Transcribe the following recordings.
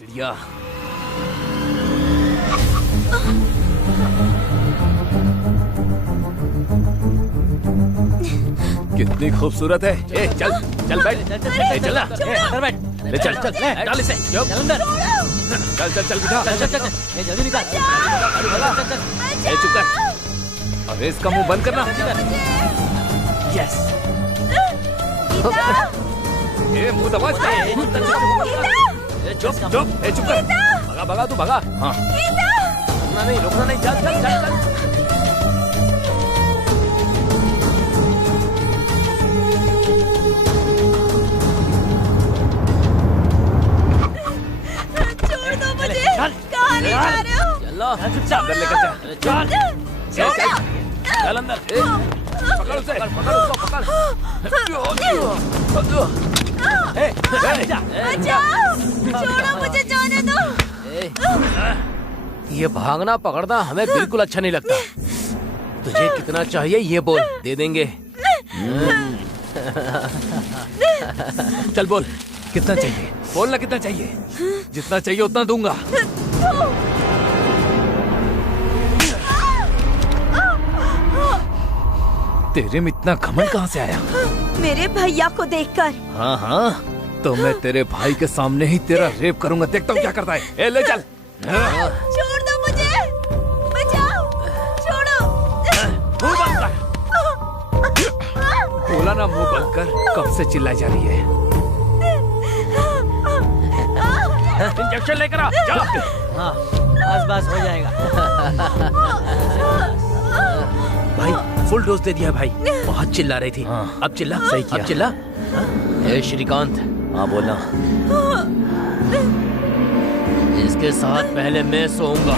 चिड़िया। कितनी खूबसूरत है। ए, चल चल बैठ। ए, चल ना। अंदर बैठ। ले चल चल डाल इसे। चल अंदर। चल चल चल बिठा। चल चल चल जल्दी निकाल। ए, चुप कर। अरे इसका मुंह बंद करना। यस। ए, मुंह दबा। चुप चुप। ए, चुप कर। भगा भगा तू भगा। हाँ रुकना नहीं। चल चल चल चल। छोड़ दो मुझे। कहाँ ले जा रहे हो? चलो चुपचाप अंदर लेकर जा। चल चल अंदर। पकड़ उसे। पकड़ उसको पकड़। बचाओ। छोड़ो मुझे जाने दो। ये भागना पकड़ना हमें बिल्कुल अच्छा नहीं लगता। तुझे कितना चाहिए ये बोल, दे देंगे। चल बोल कितना चाहिए, बोलना कितना चाहिए। जितना चाहिए उतना दूंगा। तेरे में इतना घमंड कहाँ से आया? मेरे भैया को देखकर। हाँ हाँ, तो मैं तेरे भाई के सामने ही तेरा रेप करूंगा। देखता हूँ क्या करता है। ए, ले चल। छोड़ दो मुझे। बचाओ। छोड़ो। मुंह बंद कर। बोला ना मुंह बंद कर। कब से चिल्लाई जा रही है? इंजेक्शन लेकर आ। जा। हाँ बस बस हो जाएगा। भाई फुल डोज दे दिया भाई। बहुत चिल्ला रही थी। अब चिल्ला। सही किया। अब चिल्ला। ए श्रीकांत। हाँ बोलना। इसके साथ पहले मैं सोऊंगा।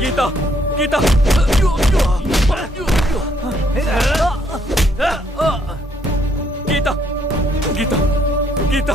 गीता गीता गीता गीता गीता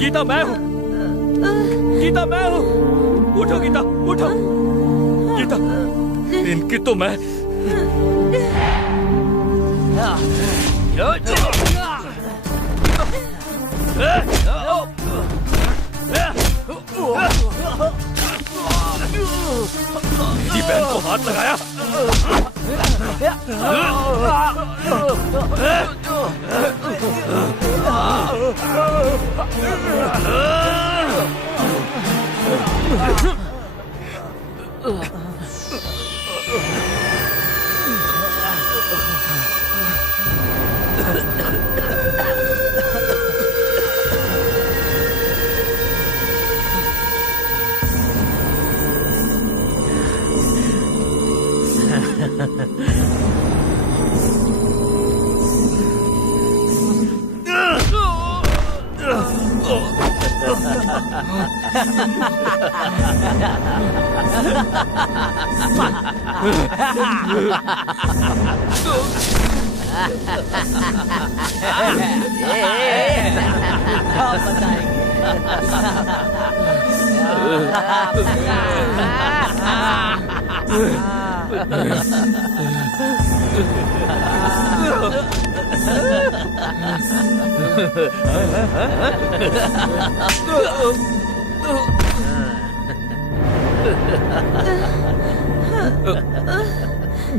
गीता मैं हूँ। गीता मैं हूँ। उठो गीता उठो। गीता इनकी तो मैं। मेरी बहन को हाथ लगाया।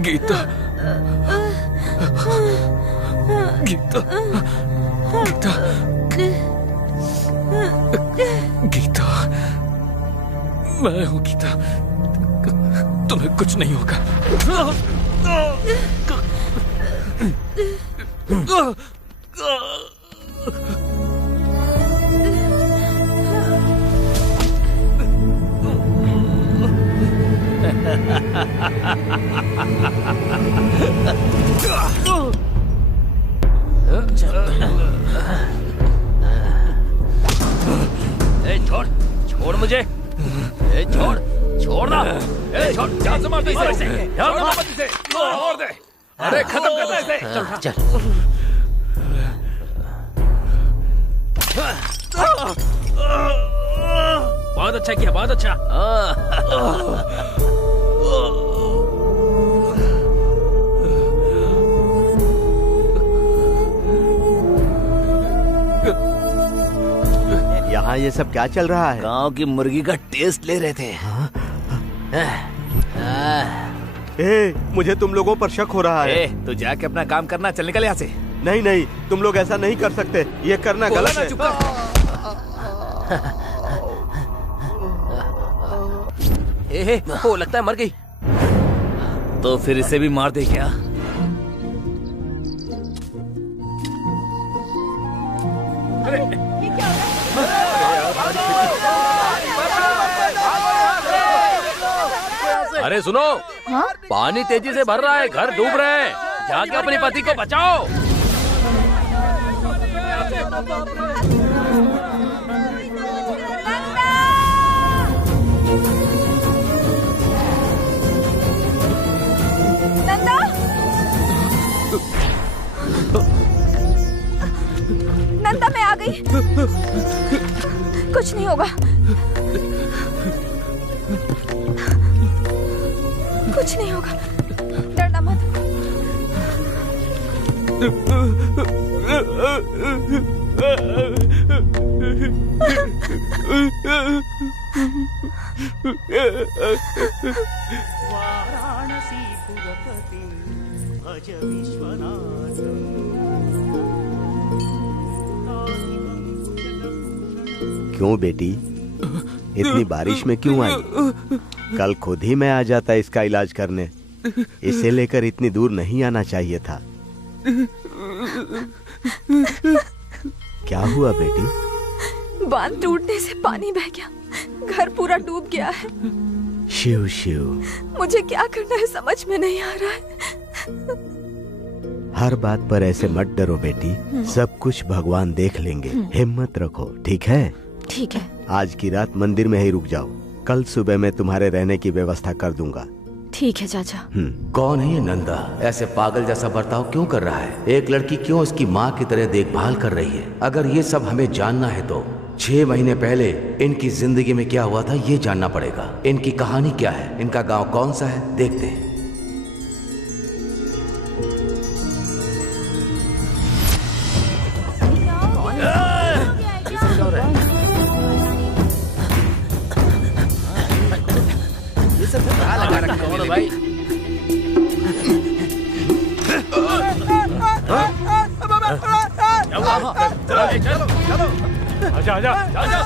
गीता गीता, गीता, गीता, मैं हूँ गीता, तुम्हें कुछ नहीं होगा। छोड़ छोड़ मुझे, छोड़ ना, छोड़, जान से मार दे इसे, जान से मार इसे, मार दे, अरे खत्म कर दे इसे। चल बहुत अच्छा किया, बहुत अच्छा। यहाँ ये सब क्या चल रहा है? गांव की मुर्गी का टेस्ट ले रहे थे। मुझे तुम लोगों पर शक हो रहा है। तो जाके अपना काम करना, चल निकल यहाँ से। नहीं नहीं, तुम लोग ऐसा नहीं कर सकते, ये करना गलत है। ओ, लगता है मर गई। तो फिर इसे भी मार दे क्या? अरे सुनो, हाँ? पानी तेजी से भर रहा है, घर डूब रहे हैं, जाके अपने पति को बचाओ। नंदा, नंदा मैं आ गई, कुछ नहीं होगा, कुछ नहीं होगा, डरना मत। क्यों बेटी, इतनी बारिश में क्यों आई? कल खुद ही मैं आ जाता इसका इलाज करने। इसे लेकर इतनी दूर नहीं आना चाहिए था। क्या हुआ बेटी? बांध टूटने से पानी बह गया, घर पूरा डूब गया है। शिव शिव, मुझे क्या करना है समझ में नहीं आ रहा है। हर बात पर ऐसे मत डरो बेटी, सब कुछ भगवान देख लेंगे। हिम्मत रखो, ठीक है? ठीक है। आज की रात मंदिर में ही रुक जाओ, कल सुबह मैं तुम्हारे रहने की व्यवस्था कर दूंगा। ठीक है चाचा। कौन है ये नंदा? ऐसे पागल जैसा बर्ताव क्यों कर रहा है? एक लड़की क्यों उसकी माँ की तरह देखभाल कर रही है? अगर ये सब हमें जानना है तो 6 महीने पहले इनकी जिंदगी में क्या हुआ था ये जानना पड़ेगा। इनकी कहानी क्या है, इनका गांव कौन सा है, देखते हैं। भाई चलो आजा आजा आजा।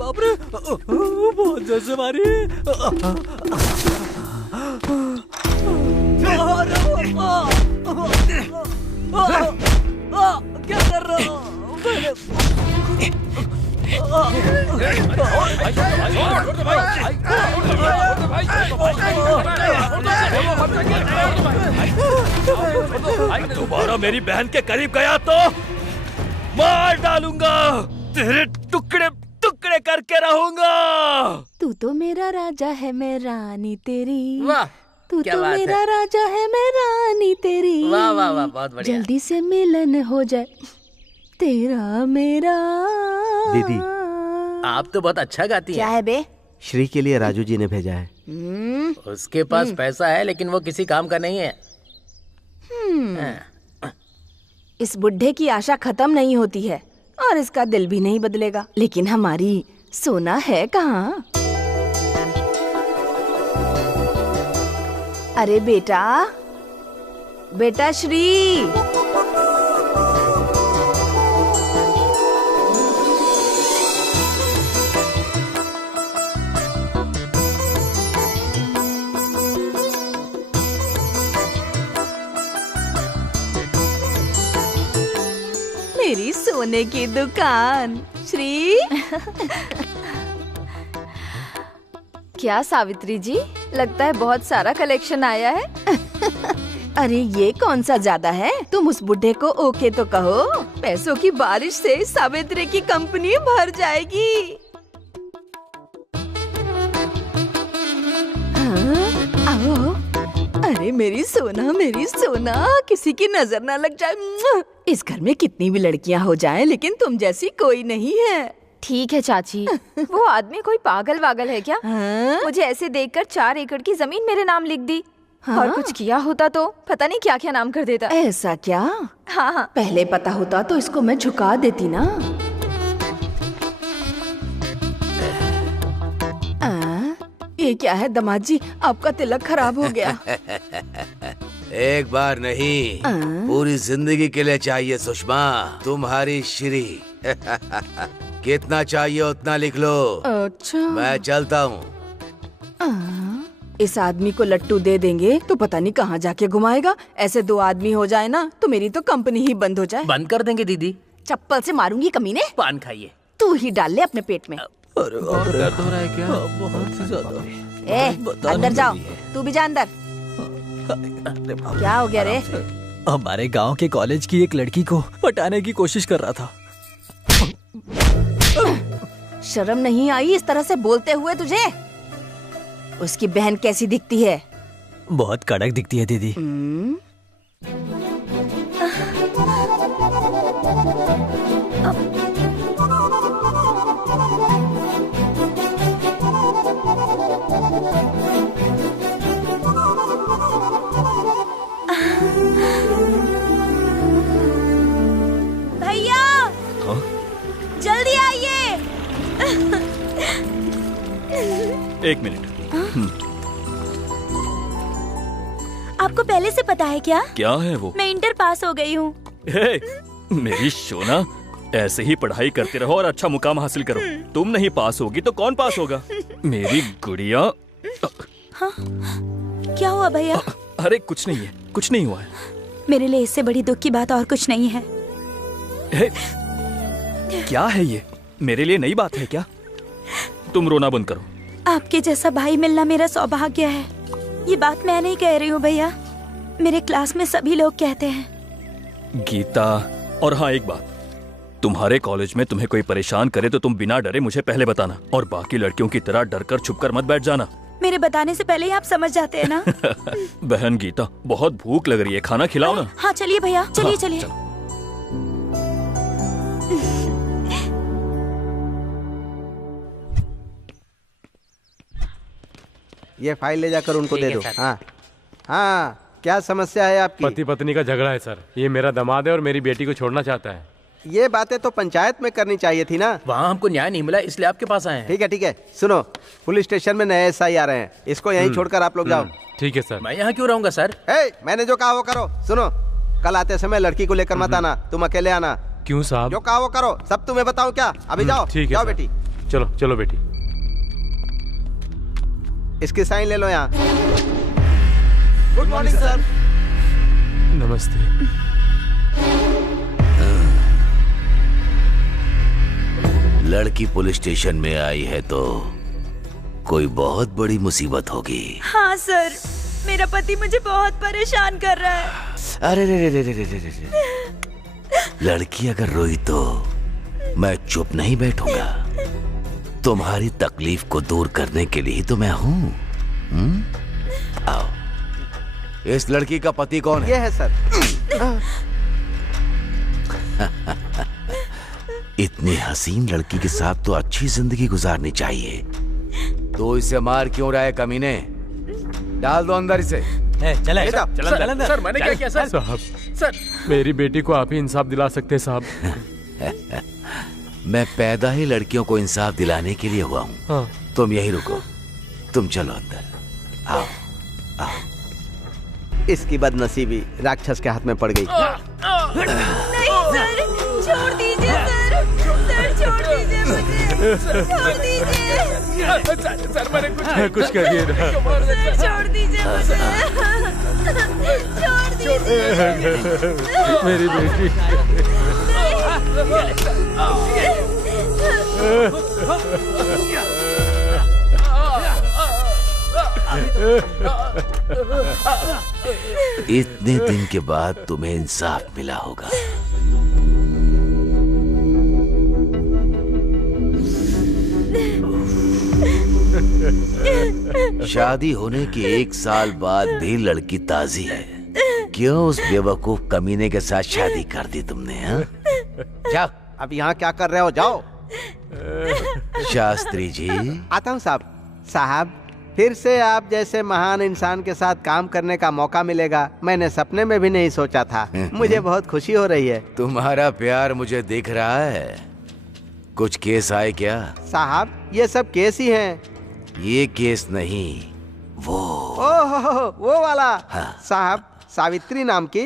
बाप रे, बहुत जोर से मारी। क्या कर रहा हूँ। दोबारा मेरी बहन के करीब गया तो मार डालूंगा, तेरे टुकड़े टुकड़े करके रहूंगा। तू तो मेरा राजा है, मैं रानी तेरी। वाह, तू क्या तो बात मेरा है। राजा है, मैं रानी तेरी। वाह वाह वाह, बहुत बढ़िया। जल्दी से मिलन हो जाए तेरा मेरा। दीदी, आप तो बहुत अच्छा गाती क्या हैं। है बे? श्री के लिए राजू जी ने भेजा है। उसके पास पैसा है लेकिन वो किसी काम का नहीं है। इस बुढ़े की आशा खत्म नहीं होती है और इसका दिल भी नहीं बदलेगा। लेकिन हमारी सोना है कहाँ? अरे बेटा, बेटा श्री। मेरी सोने की दुकान श्री। क्या सावित्री जी, लगता है बहुत सारा कलेक्शन आया है। अरे ये कौन सा ज्यादा है? तुम उस बुढ़े को ओके तो कहो। पैसों की बारिश से सावित्री की कंपनी भर जाएगी। हाँ, आओ। अरे मेरी सोना, किसी की नजर ना लग जाए। इस घर में कितनी भी लड़कियां हो जाएं, लेकिन तुम जैसी कोई नहीं है। ठीक है चाची, वो आदमी कोई पागल वागल है क्या? हाँ? मुझे ऐसे देखकर 4 एकड़ की जमीन मेरे नाम लिख दी। हाँ? और कुछ किया होता तो पता नहीं क्या क्या नाम कर देता। ऐसा क्या? हाँ हाँ, पहले पता होता तो इसको मैं झुका देती ना। ये क्या है दामाद जी, आपका तिलक खराब हो गया। एक बार नहीं, पूरी जिंदगी के लिए चाहिए सुषमा, तुम्हारी श्री। कितना चाहिए उतना लिख लो। अच्छा, मैं चलता हूँ। इस आदमी को लट्टू दे देंगे तो पता नहीं कहाँ जाके घुमाएगा। ऐसे 2 आदमी हो जाए ना तो मेरी तो कंपनी ही बंद हो जाए। बंद कर देंगे दीदी। चप्पल से मारूंगी कमीने। पान खाइए। तू ही डाल ले अपने पेट में। अरे बाप रे, दर्द हो रहा है क्या? बहुत ही ज्यादा। ए, अंदर जाओ। तू भी जा अंदर। क्या हो गया रे? हमारे गांव के कॉलेज की एक लड़की को पटाने की कोशिश कर रहा था। शर्म नहीं आई इस तरह से बोलते हुए तुझे? उसकी बहन कैसी दिखती है? बहुत कड़क दिखती है दीदी। भैया, जल्दी आइए। एक मिनट। आपको पहले से पता है क्या? क्या है वो? मैं इंटर पास हो गई हूँ। मेरी सोना, ऐसे ही पढ़ाई करते रहो और अच्छा मुकाम हासिल करो। तुम नहीं पास होगी तो कौन पास होगा? मेरी गुड़िया। हाँ? क्या हुआ भैया? अरे कुछ नहीं है, कुछ नहीं हुआ है। मेरे लिए इससे बड़ी दुख की बात और कुछ नहीं है। क्या है ये? मेरे लिए नई बात है क्या? तुम रोना बंद करो। आपके जैसा भाई मिलना मेरा सौभाग्य है। ये बात मैं नहीं कह रही हूँ भैया, मेरे क्लास में सभी लोग कहते हैं। गीता, और हाँ एक बात, तुम्हारे कॉलेज में तुम्हें कोई परेशान करे तो तुम बिना डरे मुझे पहले बताना, और बाकी लड़कियों की तरह डरकर छुपकर मत बैठ जाना। मेरे बताने से पहले ही आप समझ जाते हैं ना। बहन गीता, बहुत भूख लग रही है, खाना खिलाओ ना। हाँ चलिए भैया, चलिए हाँ, चलिए। ये फाइल ले जाकर उनको ठीक दे है, दो। सर। हाँ हाँ, क्या समस्या है आपकी? पति पत्नी का झगड़ा है सर। ये मेरा दामाद है और मेरी बेटी को छोड़ना चाहता है। ये बातें तो पंचायत में करनी चाहिए थी ना। वहाँ हमको न्याय नहीं मिला इसलिए आपके पास आए हैं। ठीक है, सुनो, पुलिस स्टेशन में नए एसआई आ रहे हैं, इसको यहीं छोड़कर आप लोग जाओ। ठीक है सर। मैं यहाँ क्यों रहूंगा सर? मैंने जो कहा वो करो। सुनो, कल आते समय लड़की को लेकर मत आना, तुम अकेले आना। क्यों साहब? जो कहा वो करो, सब तुम्हें बताऊं क्या? अभी जाओ। ठीक है जाओ सर। बेटी। चलो चलो बेटी। इसकी साइन ले लो यहाँ। Good morning sir. नमस्ते। लड़की पुलिस स्टेशन में आई है तो कोई बहुत बड़ी मुसीबत होगी। हाँ सर, मेरा पति मुझे बहुत परेशान कर रहा है। अरे रे रे रे रे रे रे रे। लड़की अगर रोई तो मैं चुप नहीं बैठूंगा। तुम्हारी तकलीफ को दूर करने के लिए ही तो मैं हूँ। आओ। इस लड़की का पति कौन है? ये है सर। इतनी हसीन लड़की के साथ तो अच्छी जिंदगी गुजारनी चाहिए। तो इसे मार क्यों रहा है कमीने? डाल दो अंदर इसे। चले चल, सर मैंने क्या किया सर? साहब, सर मेरी बेटी को आप ही इंसाफ दिला सकते हैं साहब। मैं पैदा ही लड़कियों को इंसाफ दिलाने के लिए हुआ हूँ। हाँ। तुम यही रुको, तुम चलो अंदर। आओ आओ। इसकी बदनसीबी राक्षस के हाथ में पड़ गई। नहीं सर, छोड़ दीजिए सर, सर छोड़ दीजिए मुझे, छोड़ दीजिए सर मैंने कुछ करिए ना। सर, छोड़ दीजिए मुझे, छोड़ दीजिए मेरी बेटी। इतने दिन के बाद तुम्हें इंसाफ मिला होगा। शादी होने के 1 साल बाद भी लड़की ताजी है। क्यों उस बेवकूफ कमीने के साथ शादी कर दी तुमने? हाँ? जाओ। अब यहाँ क्या कर रहे हो? जाओ। शास्त्री जी। आता हूँ साहब। साहब, फिर से आप जैसे महान इंसान के साथ काम करने का मौका मिलेगा, मैंने सपने में भी नहीं सोचा था। मुझे बहुत खुशी हो रही है। तुम्हारा प्यार मुझे दिख रहा है। कुछ केस आए क्या? साहब, ये सब केस ही हैं। ये केस नहीं, वो। ओह, वो वाला। हाँ। साहब, सावित्री नाम की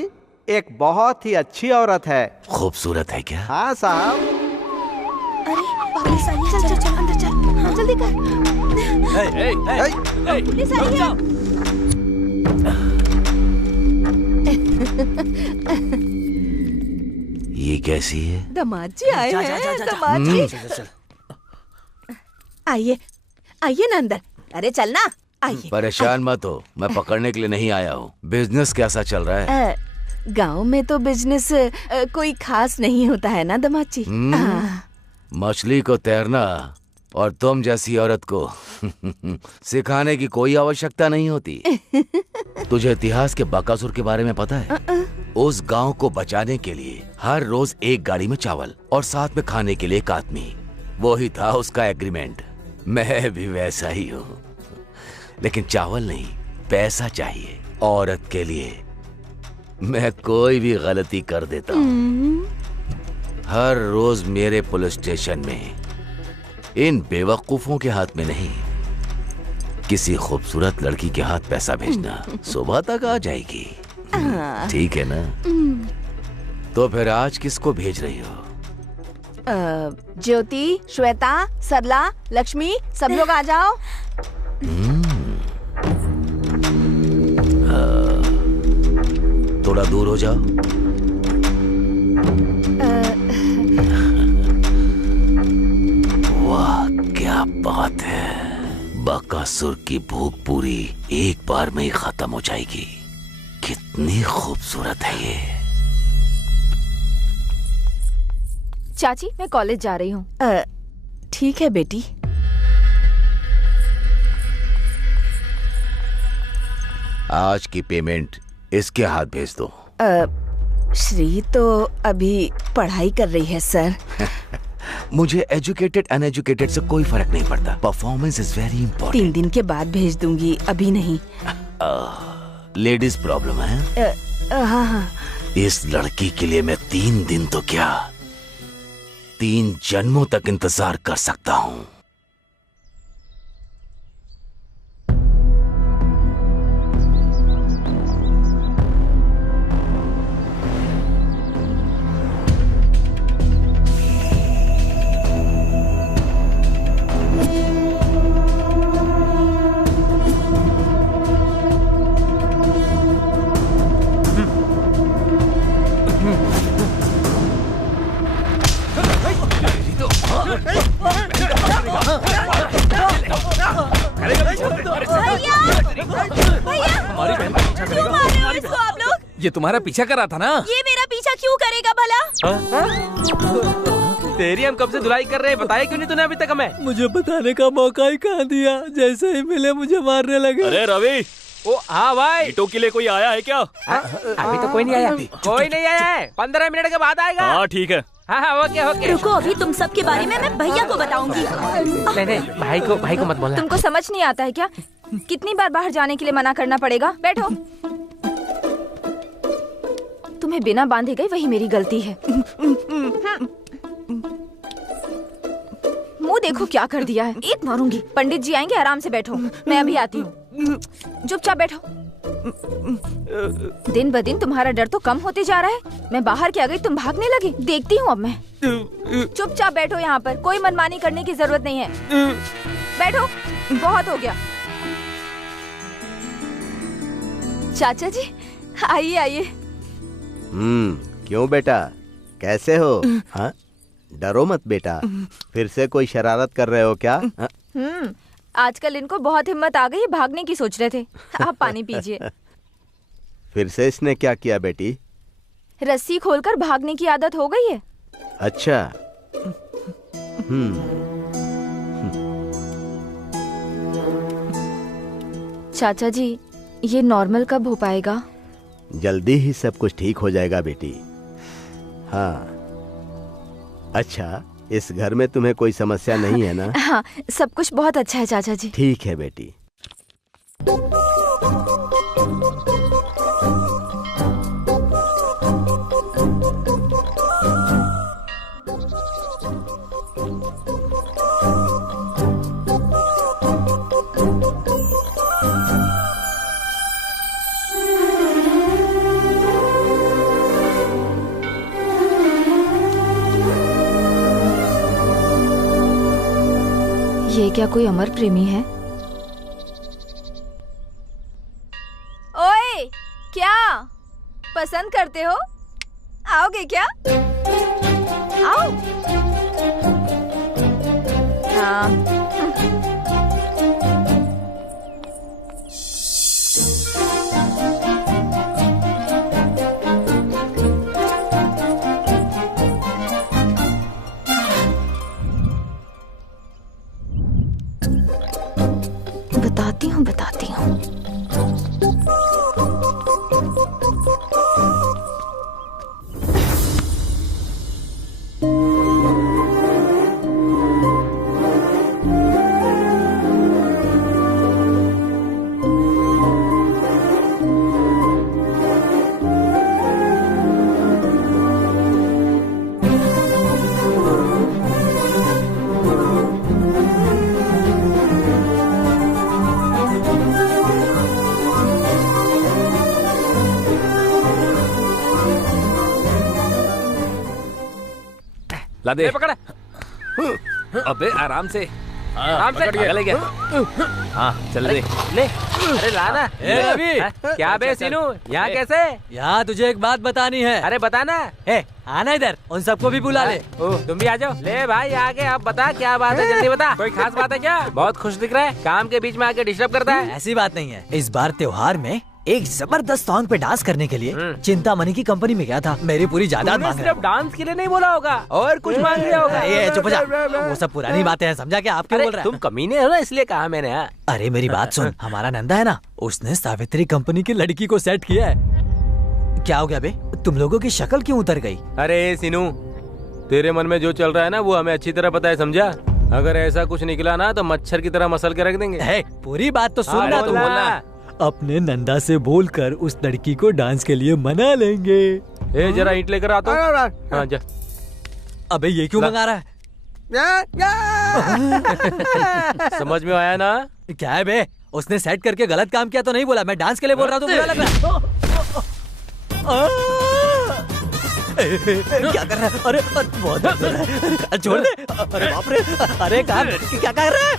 एक बहुत ही अच्छी औरत है। खूबसूरत है क्या? हाँ साहब। अरे पुलिस आई है, चल चल चल अंदर चल, हाँ, जल्दी कर। पुलिस आई है। ये कैसी है? दामाद जी आए हैं, दामाद जी। आइए आइए ना अंदर। अरे चलना, आइए। परेशान मत हो, मैं पकड़ने के लिए नहीं आया हूँ। बिजनेस कैसा चल रहा है? गांव में तो बिजनेस कोई खास नहीं होता है ना दामाद जी। मछली को तैरना और तुम जैसी औरत को सिखाने की कोई आवश्यकता नहीं होती। तुझे इतिहास के बकासुर के बारे में पता है? उस गांव को बचाने के लिए हर रोज एक गाड़ी में चावल और साथ में खाने के लिए एक आदमी। वो ही था उसका एग्रीमेंट। मैं भी वैसा ही हूँ, लेकिन चावल नहीं, पैसा चाहिए। औरत के लिए मैं कोई भी गलती कर देता हूँ। हर रोज मेरे पुलिस स्टेशन में इन बेवकूफों के हाथ में नहीं, किसी खूबसूरत लड़की के हाथ पैसा भेजना। सुबह तक आ जाएगी, ठीक है ना? तो फिर आज किसको भेज रही हो? ज्योति, श्वेता, सरला, लक्ष्मी, सब लोग आ जाओ। थोड़ा दूर हो जाओ। वाह, क्या बात है। बकासुर की भूख पूरी एक बार में ही खत्म हो जाएगी। कितनी खूबसूरत है ये। चाची, मैं कॉलेज जा रही हूँ। ठीक है बेटी। आज की पेमेंट इसके हाथ भेज दो। श्री तो अभी पढ़ाई कर रही है सर। मुझे एजुकेटेड अनएजुकेटेड से कोई फर्क नहीं पड़ता। Performance is very important. 3 दिन के बाद भेज दूंगी, अभी नहीं। लेडीज प्रॉब्लम है। हाँ। इस लड़की के लिए मैं 3 दिन तो क्या, 3 जन्मों तक इंतजार कर सकता हूँ। हमारी बहन का पीछा क्यों मार रहे हो इसको आप लोग? ये तुम्हारा पीछा कर रहा था ना? ये मेरा पीछा क्यों करेगा भला? तेरी हम कब से धुलाई कर रहे हैं, बताया क्यों नहीं तूने अभी तक हमें? मुझे बताने का मौका ही कहाँ दिया, जैसे ही मिले मुझे मारने लगे। अरे रवि, ओ हाँ भाई, ईटों के लिए कोई आया है क्या? अभी तो कोई नहीं आया, कोई नहीं आया है, 15 मिनट के बाद आएगा। हाँ ठीक है। हाँ ओके ओके। रुको, अभी तुम सब के बारे में मैं भैया को बताऊंगी। नहीं भाई को मत बोलना। तुमको समझ नहीं आता है क्या? कितनी बार बाहर जाने के लिए मना करना पड़ेगा? बैठो। तुम्हें बिना बांधे गई वही मेरी गलती है। मुंह देखो क्या कर दिया है। एक मारूंगी। पंडित जी आएंगे, आराम से बैठो, मैं अभी आती हूँ। चुपचाप बैठो। दिन ब दिन तुम्हारा डर तो कम होते जा रहा है। मैं बाहर क्या गई, तुम भागने लगे। देखती हूँ अब मैं। चुपचाप बैठो यहाँ पर, कोई मनमानी करने की जरूरत नहीं है। बैठो, बहुत हो गया। चाचा जी आइए आइए। क्यों बेटा, कैसे हो? हाँ, डरो मत बेटा। फिर से कोई शरारत कर रहे हो क्या? आजकल इनको बहुत हिम्मत आ गई, भागने की सोच रहे थे। आप पानी पीजिए। फिर से इसने क्या किया बेटी? रस्सी खोलकर भागने की आदत हो गई है। अच्छा। चाचा जी, ये नॉर्मल कब हो पाएगा? जल्दी ही सब कुछ ठीक हो जाएगा बेटी। हाँ। अच्छा, इस घर में तुम्हें कोई समस्या नहीं है ना? हाँ, सब कुछ बहुत अच्छा है चाचा जी। ठीक है बेटी। ये क्या कोई अमर प्रेमी है? ओए, क्या पसंद करते हो? आओगे क्या? आओ। हाँ। बताती हूँ। ला दे। पकड़ा। अबे आराम से, आराम से ले गया। हाँ चल दे। ले। अरे लाना। रवि, क्या बे सीनू, यहाँ कैसे? यहाँ तुझे एक बात बतानी है। अरे बताना। आना इधर, उन सबको भी बुला ले। तुम भी आ जाओ। ले भाई आगे, अब बता क्या बात है, जल्दी बता। कोई खास बात है क्या? बहुत खुश दिख रहा है, काम के बीच में आके डिस्टर्ब करता है। ऐसी बात नहीं है। इस बार त्योहार में एक जबरदस्त सॉन्ग पे डांस करने के लिए चिंतामणि की कंपनी में गया था। मेरी पूरी जायदाद मांग रहा है। सिर्फ डांस के लिए नहीं बोला होगा, और कुछ मांग लिया होगा। ये चुप हो जा, वो सब पुरानी बातें हैं, समझा क्या? आप क्या बोल रहे हैं? तुम कमीने हो ना, इसलिए कहा मैंने। अरे मेरी बात सुन, हमारा नंदा है ना, उसने सावित्री कंपनी की लड़की को सेट किया है। क्या हो गया बे, तुम लोगों की शक्ल क्यों उतर गई? अरे सीनू, तेरे मन में जो चल रहा है ना, वो हमें अच्छी तरह पता है, समझा? अगर ऐसा कुछ निकला ना तो मच्छर की तरह मसल के रख देंगे। पूरी बात तो सुनना, तुम बोलना। अपने नंदा से बोलकर उस लड़की को डांस के लिए मना लेंगे। जरा ईंट लेकर आता हूँ। हाँ जा। अबे ये क्यों मंगा रहा है? समझ में आया ना? क्या है बे, उसने सेट करके गलत काम किया तो नहीं बोला, मैं डांस के लिए बोल रहा हूँ। बुरा लग रहा क्या कर रहा है? अरे बहुत दर्द हो रहा है, छोड़ दे। अरे बाप रे, अरे क्या कर रहा है?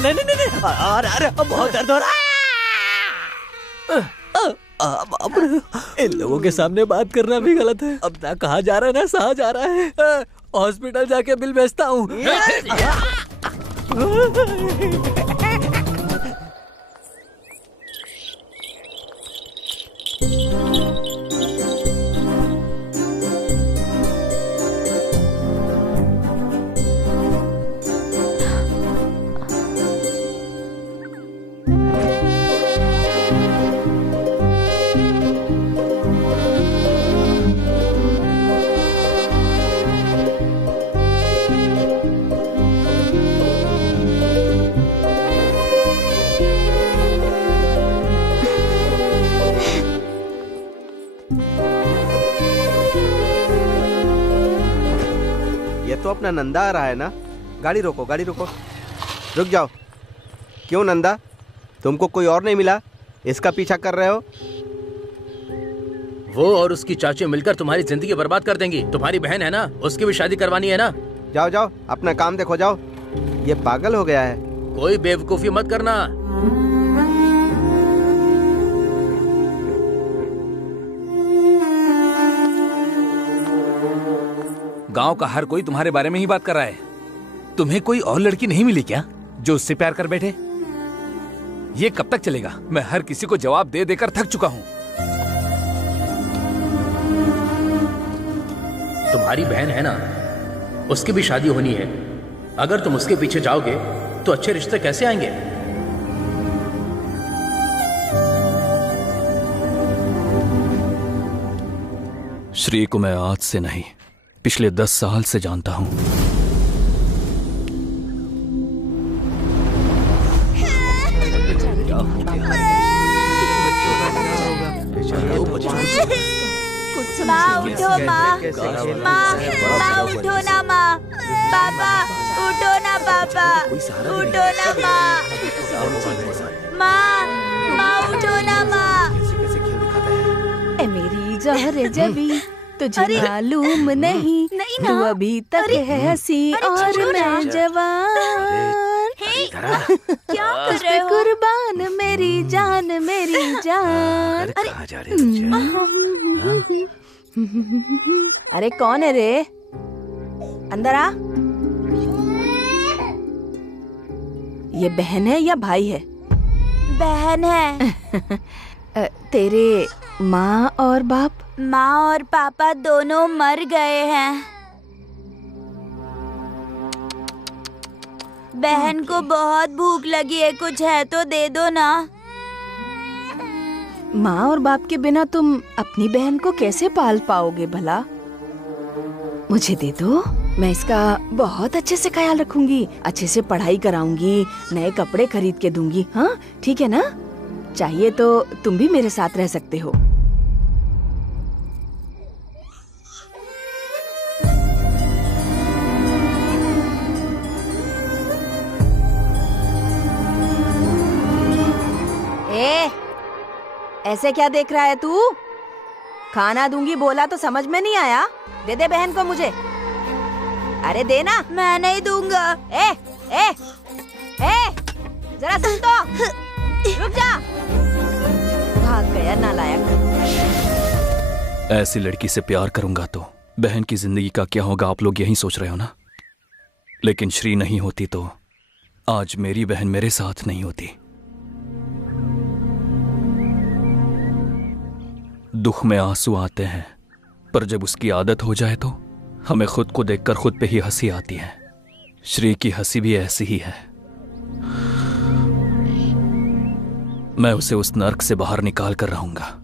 नहीं नहीं नहीं, अरे बहुत दर्द हो रहा है। इन लोगों के सामने बात करना भी गलत है। अब ना कहाँ जा रहा है ना सहा जा रहा है। हॉस्पिटल जाके बिल भेजता हूँ। तो अपना नंदा आ रहा है ना। गाड़ी रोको, गाड़ी रोको, रुक जाओ। क्यों नंदा, तुमको कोई और नहीं मिला, इसका पीछा कर रहे हो? वो और उसकी चाची मिलकर तुम्हारी जिंदगी बर्बाद कर देंगी। तुम्हारी बहन है ना, उसकी भी शादी करवानी है ना। जाओ जाओ, अपना काम देखो, जाओ। ये पागल हो गया है। कोई बेवकूफी मत करना। गांव का हर कोई तुम्हारे बारे में ही बात कर रहा है। तुम्हें कोई और लड़की नहीं मिली क्या जो उससे प्यार कर बैठे? ये कब तक चलेगा? मैं हर किसी को जवाब दे देकर थक चुका हूँ। तुम्हारी बहन है ना, उसकी भी शादी होनी है। अगर तुम उसके पीछे जाओगे तो अच्छे रिश्ते कैसे आएंगे? श्री को मैं आज से नहीं, पिछले 10 साल से जानता हूं। माँ उठो, माँ माँ उठो ना, माँ। पापा उठो ना, पापा उठो ना, माँ। माँ उठो ना, माँ। ए मेरी जहर जबी तुझे मालूम नहीं तू अभी तक है हंसी और मैं जवान। क्या कर रहे हो? कुर्बान मेरी जान, मेरी जान। अरे कौन है रे? अंदर आ। ये बहन है या भाई है? बहन है। तेरे माँ और बाप? माँ और पापा दोनों मर गए हैं। बहन को बहुत भूख लगी है, कुछ है तो दे दो ना। माँ और बाप के बिना तुम अपनी बहन को कैसे पाल पाओगे भला? मुझे दे दो, मैं इसका बहुत अच्छे से ख्याल रखूंगी, अच्छे से पढ़ाई कराऊंगी, नए कपड़े खरीद के दूंगी। हाँ ठीक है ना? चाहिए तो तुम भी मेरे साथ रह सकते हो। ऐसे क्या देख रहा है तू? खाना दूंगी बोला तो समझ में नहीं आया? दे दे बहन को मुझे। अरे देना। मैं नहीं दूंगा। ए, ए, ए, जरा सुन तो। रुक जा। भाग गया नालायक। ऐसी लड़की से प्यार करूंगा तो बहन की जिंदगी का क्या होगा, आप लोग यही सोच रहे हो ना? लेकिन श्री नहीं होती तो आज मेरी बहन मेरे साथ नहीं होती। दुख में आंसू आते हैं, पर जब उसकी आदत हो जाए तो हमें खुद को देखकर खुद पे ही हंसी आती है। श्री की हंसी भी ऐसी ही है। मैं उसे उस नर्क से बाहर निकाल कर रहूंगा।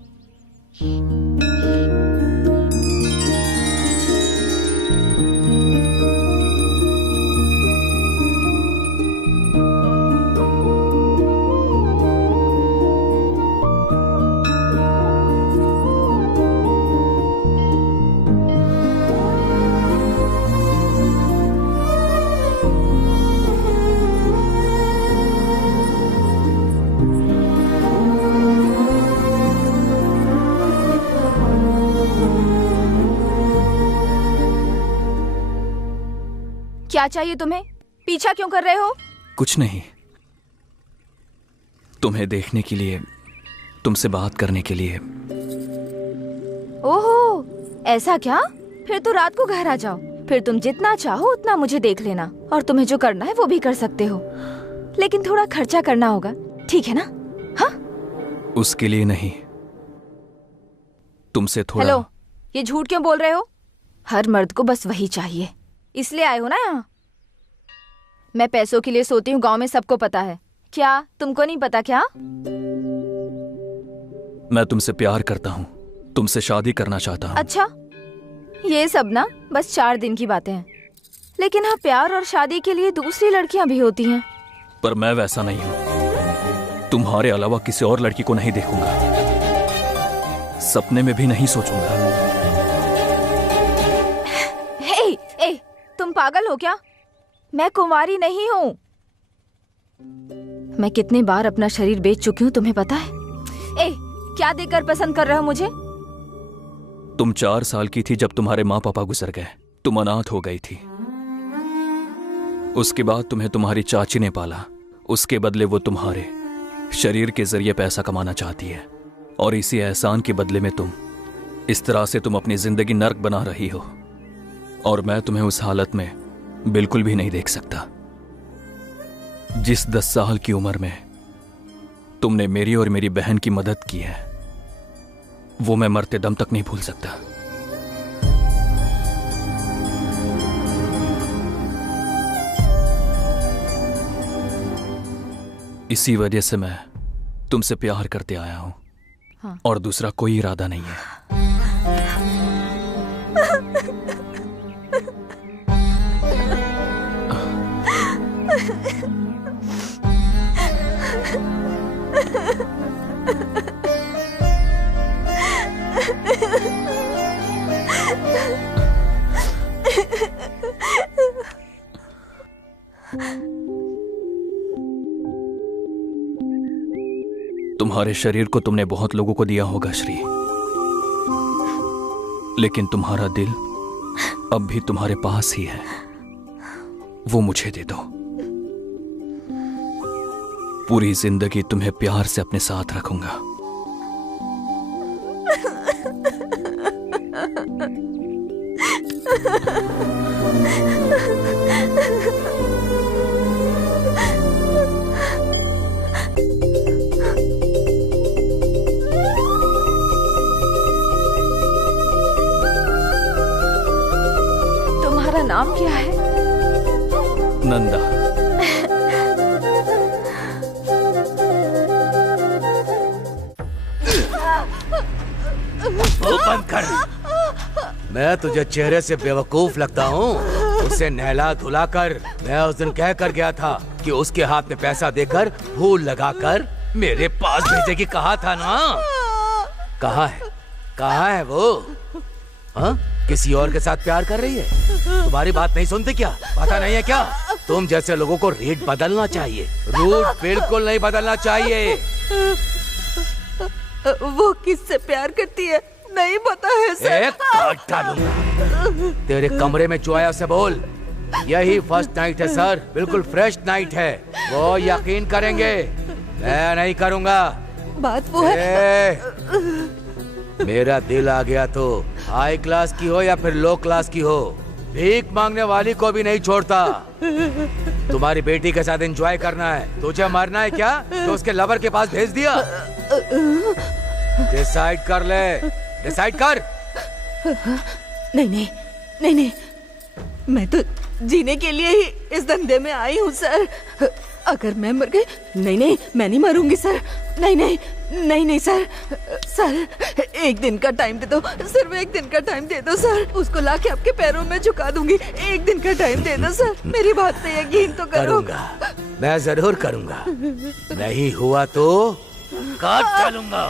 क्या चाहिए तुम्हें? पीछा क्यों कर रहे हो? कुछ नहीं, तुम्हें देखने के लिए, तुमसे बात करने के लिए। ओहो, ऐसा क्या? फिर तो रात को घर आ जाओ, फिर तुम जितना चाहो उतना मुझे देख लेना, और तुम्हें जो करना है वो भी कर सकते हो, लेकिन थोड़ा खर्चा करना होगा, ठीक है ना? हाँ? उसके लिए नहीं, तुमसे थोड़ा। हेलो, ये झूठ क्यों बोल रहे हो? हर मर्द को बस वही चाहिए, इसलिए आए हो ना यहाँ? मैं पैसों के लिए सोती हूँ, गांव में सबको पता है। क्या तुमको नहीं पता क्या? मैं तुमसे प्यार करता हूँ, तुमसे शादी करना चाहता हूँ। अच्छा, ये सब ना बस 4 दिन की बातें हैं, लेकिन हाँ, प्यार और शादी के लिए दूसरी लड़कियां भी होती हैं। पर मैं वैसा नहीं हूँ, तुम्हारे अलावा किसी और लड़की को नहीं देखूंगा, सपने में भी नहीं सोचूंगा। ए, तुम पागल हो क्या? मैं कुंवारी नहीं हूँ। मैं कितनी बार अपना शरीर बेच चुकी हूँ, तुम्हें पता है? क्या देखकर पसंद कर रहे हो मुझे? तुम 4 साल की थी जब तुम्हारे माँ पापा गुजर गए, तुम अनाथ हो गई थी। उसके बाद तुम्हें तुम्हारी चाची ने पाला, उसके बदले वो तुम्हारे शरीर के जरिए पैसा कमाना चाहती है, और इसी एहसान के बदले में इस तरह से तुम अपनी जिंदगी नर्क बना रही हो, और मैं तुम्हें उस हालत में बिल्कुल भी नहीं देख सकता। जिस 10 साल की उम्र में तुमने मेरी और मेरी बहन की मदद की है, वो मैं मरते दम तक नहीं भूल सकता। इसी वजह से मैं तुमसे प्यार करते आया हूं। हाँ। और दूसरा कोई इरादा नहीं है। तुम्हारे शरीर को तुमने बहुत लोगों को दिया होगा श्री, लेकिन तुम्हारा दिल अब भी तुम्हारे पास ही है, वो मुझे दे दो। पूरी जिंदगी तुम्हें प्यार से अपने साथ रखूंगा। तुम्हारा नाम क्या है? नंदा। बंद कर। मैं तुझे चेहरे से बेवकूफ लगता हूँ? उसे नहला धुला कर मैं उस दिन कह कर गया था कि उसके हाथ में पैसा देकर फूल लगाकर मेरे पास भेजेगी, कहा था ना? कहाँ है? कहाँ है वो? हाँ? किसी और के साथ प्यार कर रही है? तुम्हारी बात नहीं सुनते क्या? पता नहीं है क्या? तुम जैसे लोगों को रेट बदलना चाहिए, रूट बिल्कुल नहीं बदलना चाहिए। वो किससे प्यार करती है? नहीं पता है सर। काट डालूंगा। तेरे कमरे में जो आया उसे बोल, यही फर्स्ट नाइट है सर, बिल्कुल फ्रेश नाइट है, वो यकीन करेंगे, मैं नहीं करूंगा। बात वो है। मेरा दिल आ गया तो हाई क्लास की हो या फिर लो क्लास की हो, भीख मांगने वाली को भी नहीं छोड़ता। तुम्हारी बेटी के साथ एंजॉय करना है, तुझे मरना है क्या तो उसके लवर के पास भेज दिया। डिसाइड कर ले, डिसाइड कर। नहीं नहीं नहीं नहीं, मैं तो जीने के लिए ही इस धंधे में आई हूँ सर। अगर मैं मर गई, नहीं नहीं मैं नहीं मरूंगी सर, नहीं नहीं नहीं नहीं सर। सर एक दिन का टाइम दे दो, सिर्फ एक दिन का टाइम दे दो सर, उसको लाके आपके पैरों में झुका दूंगी। एक दिन का टाइम दे दो सर, मेरी बात पे यकीन तो करो। करूंगा, मैं जरूर करूंगा, नहीं हुआ तो काट डालूंगा।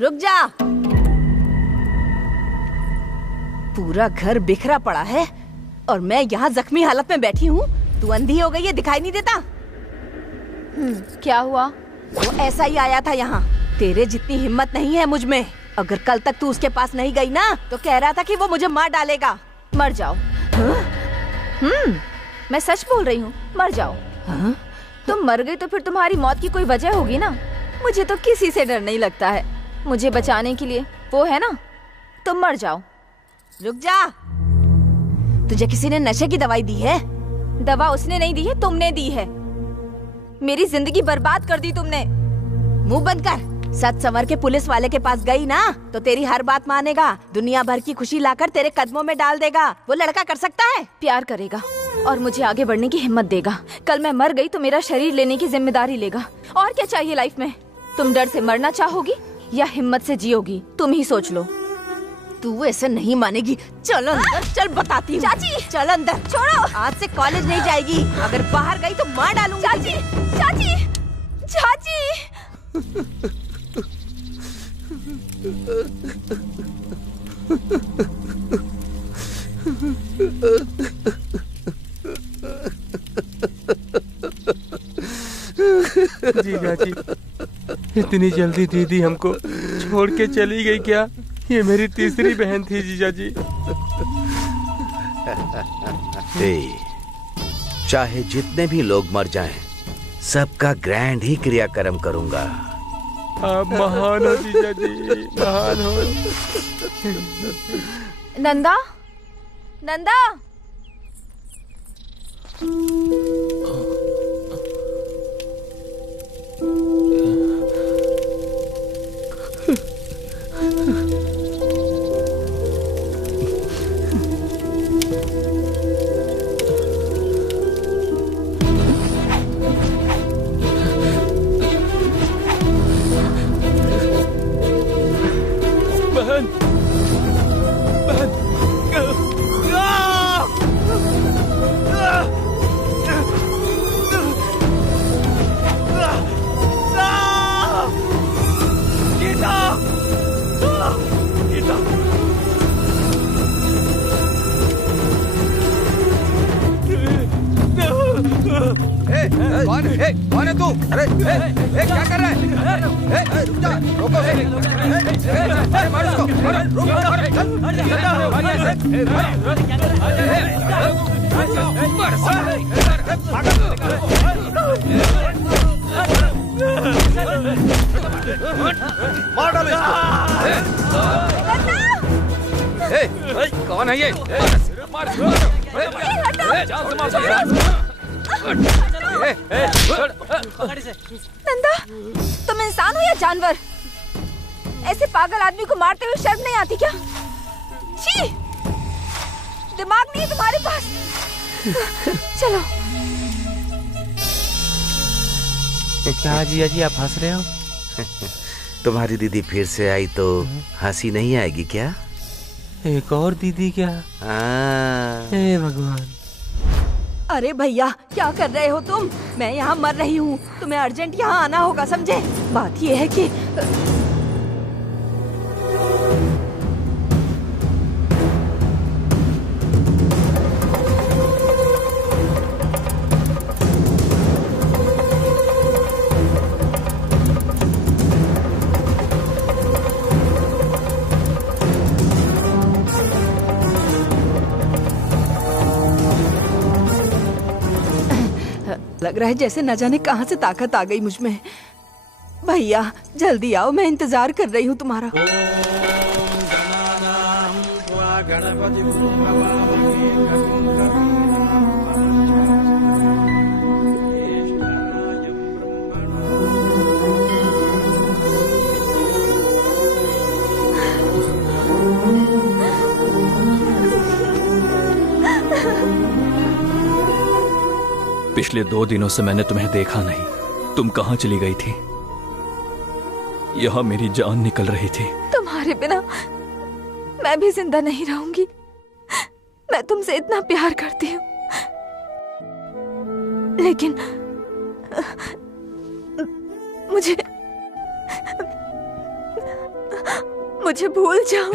रुक जा। पूरा घर बिखरा पड़ा है और मैं यहाँ जख्मी हालत में बैठी हूँ। तू अंधी हो गई है, दिखाई नहीं देता? क्या हुआ? वो ऐसा ही आया था यहाँ। तेरे जितनी हिम्मत नहीं है मुझ में। अगर कल तक तू उसके पास नहीं गई ना तो कह रहा था कि वो मुझे मार डालेगा। मर जाओ। मैं सच बोल रही हूँ, मर जाओ। तुम मर गई तो फिर तुम्हारी मौत की कोई वजह होगी ना। मुझे तो किसी से डर नहीं लगता है, मुझे बचाने के लिए वो है ना। तुम मर जाओ। रुक जा, तुझे किसी ने नशे की दवाई दी है? दवा उसने नहीं दी है, तुमने दी है। मेरी जिंदगी बर्बाद कर दी तुमने। मुंह बंद कर। सच संवर के पुलिस वाले के पास गई ना तो तेरी हर बात मानेगा, दुनिया भर की खुशी लाकर तेरे कदमों में डाल देगा। वो लड़का कर सकता है? प्यार करेगा और मुझे आगे बढ़ने की हिम्मत देगा। कल मैं मर गई तो मेरा शरीर लेने की जिम्मेदारी लेगा। और क्या चाहिए लाइफ में? तुम डर से मरना चाहोगी या हिम्मत से जियोगी? तुम ही सोच लो। तू ऐसे नहीं मानेगी। चल अंदर, चल बताती हूँ। चाची चल अंदर। छोड़ो, आज से कॉलेज नहीं जाएगी। अगर बाहर गई तो मार डालूंगी। चाची चाची चाची। जीजा जी, इतनी जल्दी दीदी हमको छोड़ के चली गई क्या? ये मेरी तीसरी बहन थी जीजा जी। चाहे जितने भी लोग मर जाएं, सबका ग्रैंड ही क्रियाक्रम करूंगा। आप महान हो जीजा जी, महान हो। नंदा, नंदा। बहन, बहन। कौन है तू? अरे क्या कर रहा है? रुक जा, रोको। अरे मार उसको, मार डालो इसको। कौन है ये? नंदा, तुम इंसान हो या जानवर? ऐसे पागल आदमी को मारते हुए शर्म नहीं आती क्या? छी, दिमाग नहीं है तुम्हारे पास। चलो। क्या जिया जी, आप हंस रहे हो? तुम्हारी दीदी फिर से आई तो हंसी नहीं आएगी क्या? एक और दीदी क्या? हे भगवान। अरे भैया, क्या कर रहे हो तुम? मैं यहाँ मर रही हूँ, तुम्हें अर्जेंट यहाँ आना होगा, समझे? बात ये है कि लग रहा है जैसे न जाने कहां से ताकत आ गई मुझ में। भैया जल्दी आओ, मैं इंतजार कर रही हूँ तुम्हारा। पिछले 2 दिनों से मैंने तुम्हें देखा नहीं। तुम कहाँ चली गई थी? यहाँ मेरी जान निकल रही थी। तुम्हारे बिना मैं भी जिंदा नहीं रहूंगी। मैं तुमसे इतना प्यार करती हूँ, लेकिन मुझे भूल जाओ।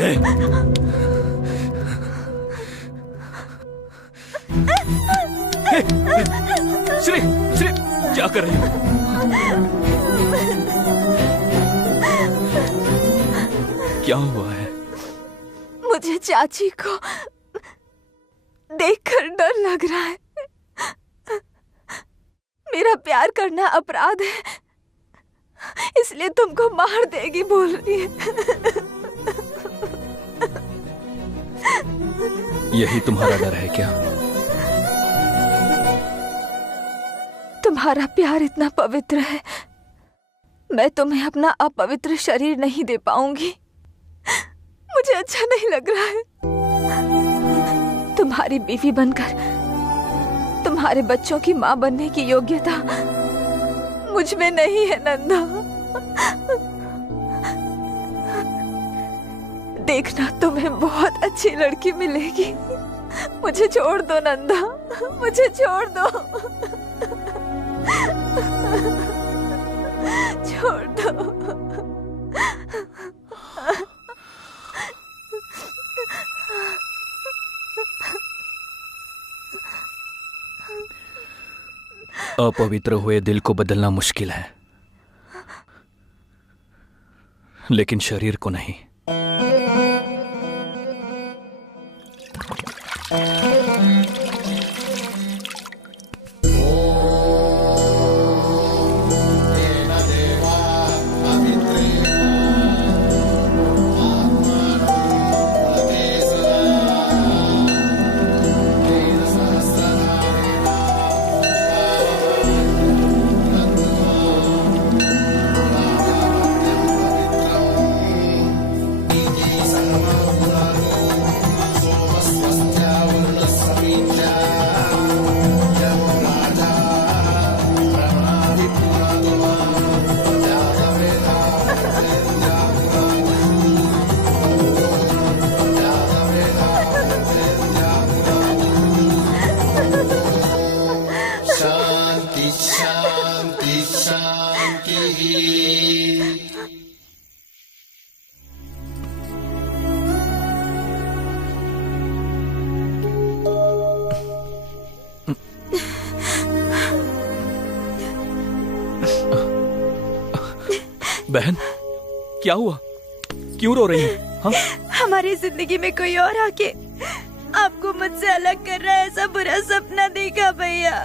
श्री, श्री, क्या कर रही हो? क्या हुआ है? मुझे चाची को देखकर डर लग रहा है। मेरा प्यार करना अपराध है, इसलिए तुमको मार देगी बोल रही है। यही तुम्हारा डर है क्या? तुम्हारा प्यार इतना पवित्र है, मैं तुम्हें अपना अपवित्र शरीर नहीं दे पाऊंगी। मुझे अच्छा नहीं लग रहा है। तुम्हारी बीवी बनकर तुम्हारे बच्चों की माँ बनने की योग्यता मुझ में नहीं है नंदा। देखना तुम्हें बहुत अच्छी लड़की मिलेगी। मुझे छोड़ दो नंदा, मुझे छोड़ दो, छोड़ दो। अपवित्र हुए दिल को बदलना मुश्किल है, लेकिन शरीर को नहीं। बहन, क्या हुआ? क्यों रो रही है? हाँ? हमारी जिंदगी में कोई और आके आपको मुझसे अलग कर रहा है, ऐसा बुरा सपना देखा भैया।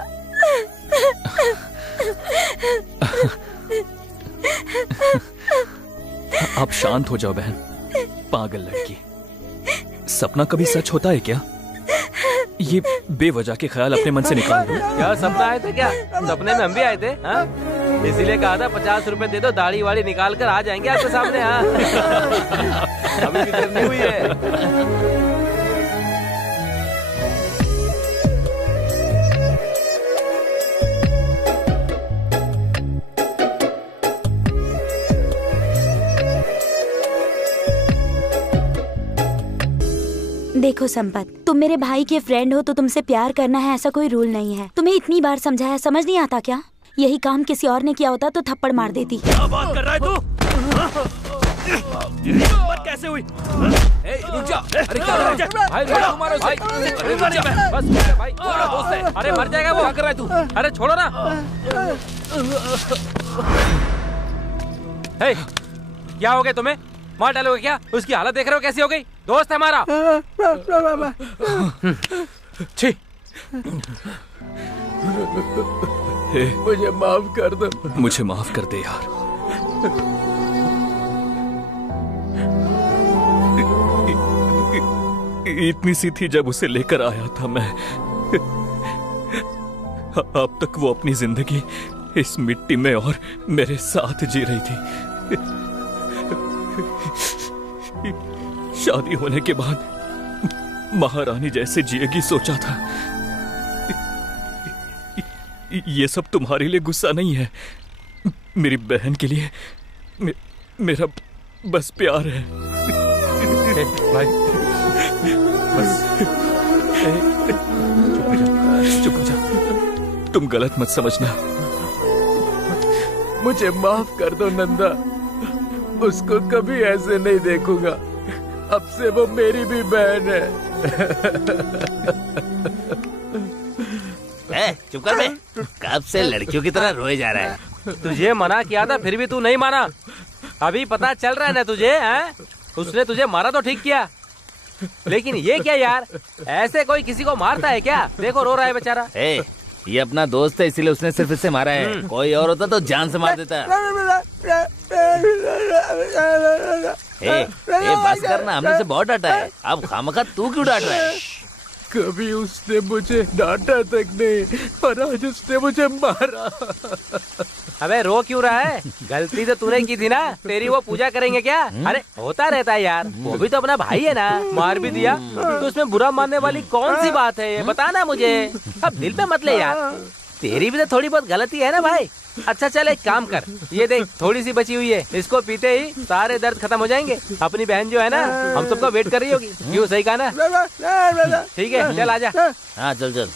आप शांत हो जाओ बहन। पागल लड़की, सपना कभी सच होता है क्या? ये बेवजह के ख्याल अपने मन से निकाल दो। क्या सपना आए थे क्या? सपने में हम भी आए थे। हाँ, इसीलिए कहा था 50 रुपए दे दो, दाढ़ी वाड़ी निकाल कर आ जाएंगे आपके सामने। हाँ, अभी भी देर नहीं हुई है। देखो संपत, तुम मेरे भाई के फ्रेंड हो तो तुमसे प्यार करना है ऐसा कोई रूल नहीं है। तुम्हें इतनी बार समझाया, समझ नहीं आता क्या? यही काम किसी और ने किया होता तो थप्पड़ मार देती। क्या बात कर रहा है तू? मत कैसे हुई? रुक जा। अरे क्या कर रहा है? भाई रुक मारो भाई। अरे रुक जा बस भाई, मेरा दोस्त है। अरे मर जाएगा वो। क्या कर रहा है तू? अरे छोड़ो ना। हे, क्या हो गया तुम्हें? मार डालोगे क्या? उसकी हालत देख रहे हो कैसी हो गई? दोस्त है हमारा। छी, मुझे माफ कर दो। मुझे माफ कर दे यार। इतनी सी थी जब उसे लेकर आया था मैं। अब तक वो अपनी जिंदगी इस मिट्टी में और मेरे साथ जी रही थी। शादी होने के बाद महारानी जैसे जिएगी सोचा था। ये सब तुम्हारे लिए गुस्सा नहीं है, मेरी बहन के लिए मेरा बस प्यार है। भाई बस चुप हो जा। तुम गलत मत समझना। मुझे माफ कर दो नंदा, उसको कभी ऐसे नहीं देखूंगा। अब से वो मेरी भी बहन है। चुप कर बे। कब से लड़कियों की तरह रोए जा रहा है? तुझे मना किया था फिर भी तू नहीं माना। अभी पता चल रहा है ना तुझे? हैं? उसने तुझे मारा तो ठीक किया, लेकिन ये क्या यार, ऐसे कोई किसी को मारता है क्या? देखो रो रहा है बेचारा। ये अपना दोस्त है इसीलिए उसने सिर्फ इससे मारा है, कोई और होता तो जान से मार देता। बस करना, हमने उसे बहुत डांटा है, अब खामखा तू क्यों डांट रहा है? कभी उसने मुझे डांटा तक नहीं, पर आज उसने मुझे मारा। अबे रो क्यों रहा है? गलती तो तूने की थी ना, तेरी वो पूजा करेंगे क्या? अरे होता रहता है यार, वो भी तो अपना भाई है ना, मार भी दिया तो उसमें बुरा मानने वाली कौन सी बात है, ये बताना मुझे। अब दिल पे मत ले यार, तेरी भी तो थोड़ी बहुत गलती है ना भाई। अच्छा चल एक काम कर, ये देख थोड़ी सी बची हुई है, इसको पीते ही सारे दर्द खत्म हो जाएंगे। अपनी बहन जो है ना, हम सबको वेट कर रही होगी, क्यों सही कहा ना? ठीक है चल आजा। हाँ चल चल।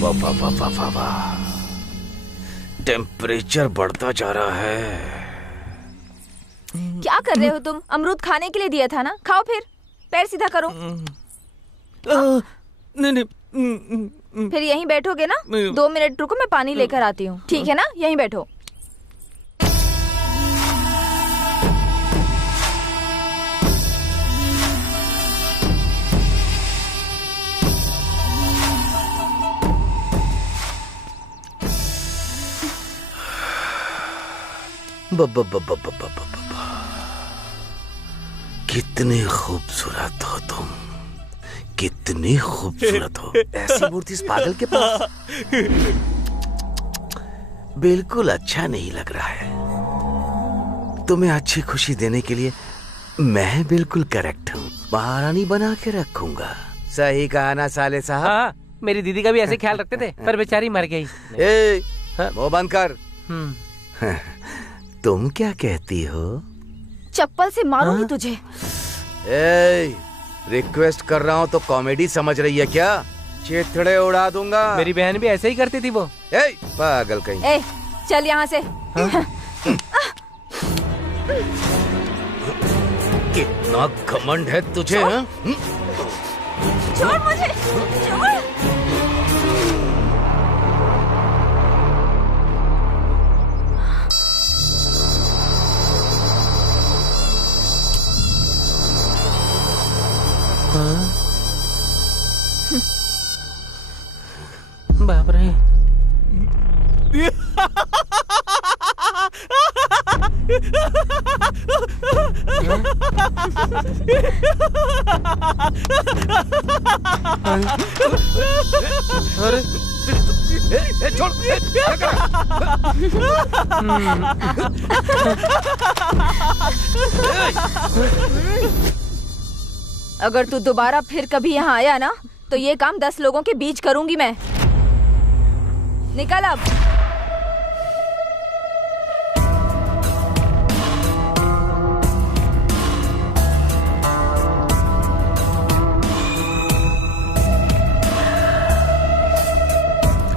वाह, टेम्परेचर बढ़ता जा रहा है। क्या कर रहे हो तुम? अमरूद खाने के लिए दिया था ना, खाओ फिर। पैर सीधा करो। नहीं। फिर यहीं बैठोगे ना? 2 मिनट रुको, मैं पानी लेकर आती हूँ, ठीक है ना? यहीं बैठो। कितने खूबसूरत हो तुम, कितनी खूबसूरत हो। ऐसी मूर्ति इस पागल के पास बिल्कुल अच्छा नहीं लग रहा है। तुम्हें अच्छी खुशी देने के लिए मैं बिल्कुल करेक्ट हूँ, महारानी बना के रखूंगा। सही कहा ना साले साहब? हाँ, मेरी दीदी का भी ऐसे ख्याल रखते थे, पर बेचारी मर गई। वो बंद कर। तुम क्या कहती हो? चप्पल से मारूंगी तुझे। रिक्वेस्ट कर रहा हूँ तो कॉमेडी समझ रही है क्या? चेथड़े उड़ा दूंगा। मेरी बहन भी ऐसे ही करती थी वो। पागल कहीं। चल यहाँ से। कितना घमंड है तुझे? छोड़ मुझे, छोड़। बाप रे। अरे छोड़। अगर तू दोबारा फिर कभी यहाँ आया ना, तो ये काम 10 लोगों के बीच करूंगी मैं। निकल अब।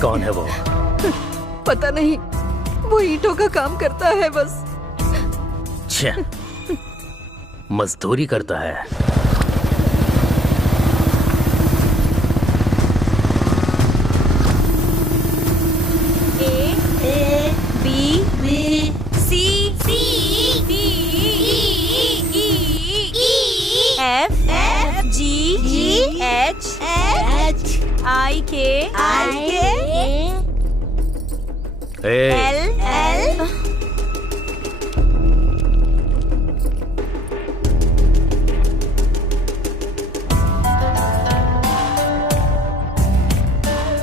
कौन है वो? पता नहीं, वो ईंटों का काम करता है बस। छे, मजदूरी करता है। I-K L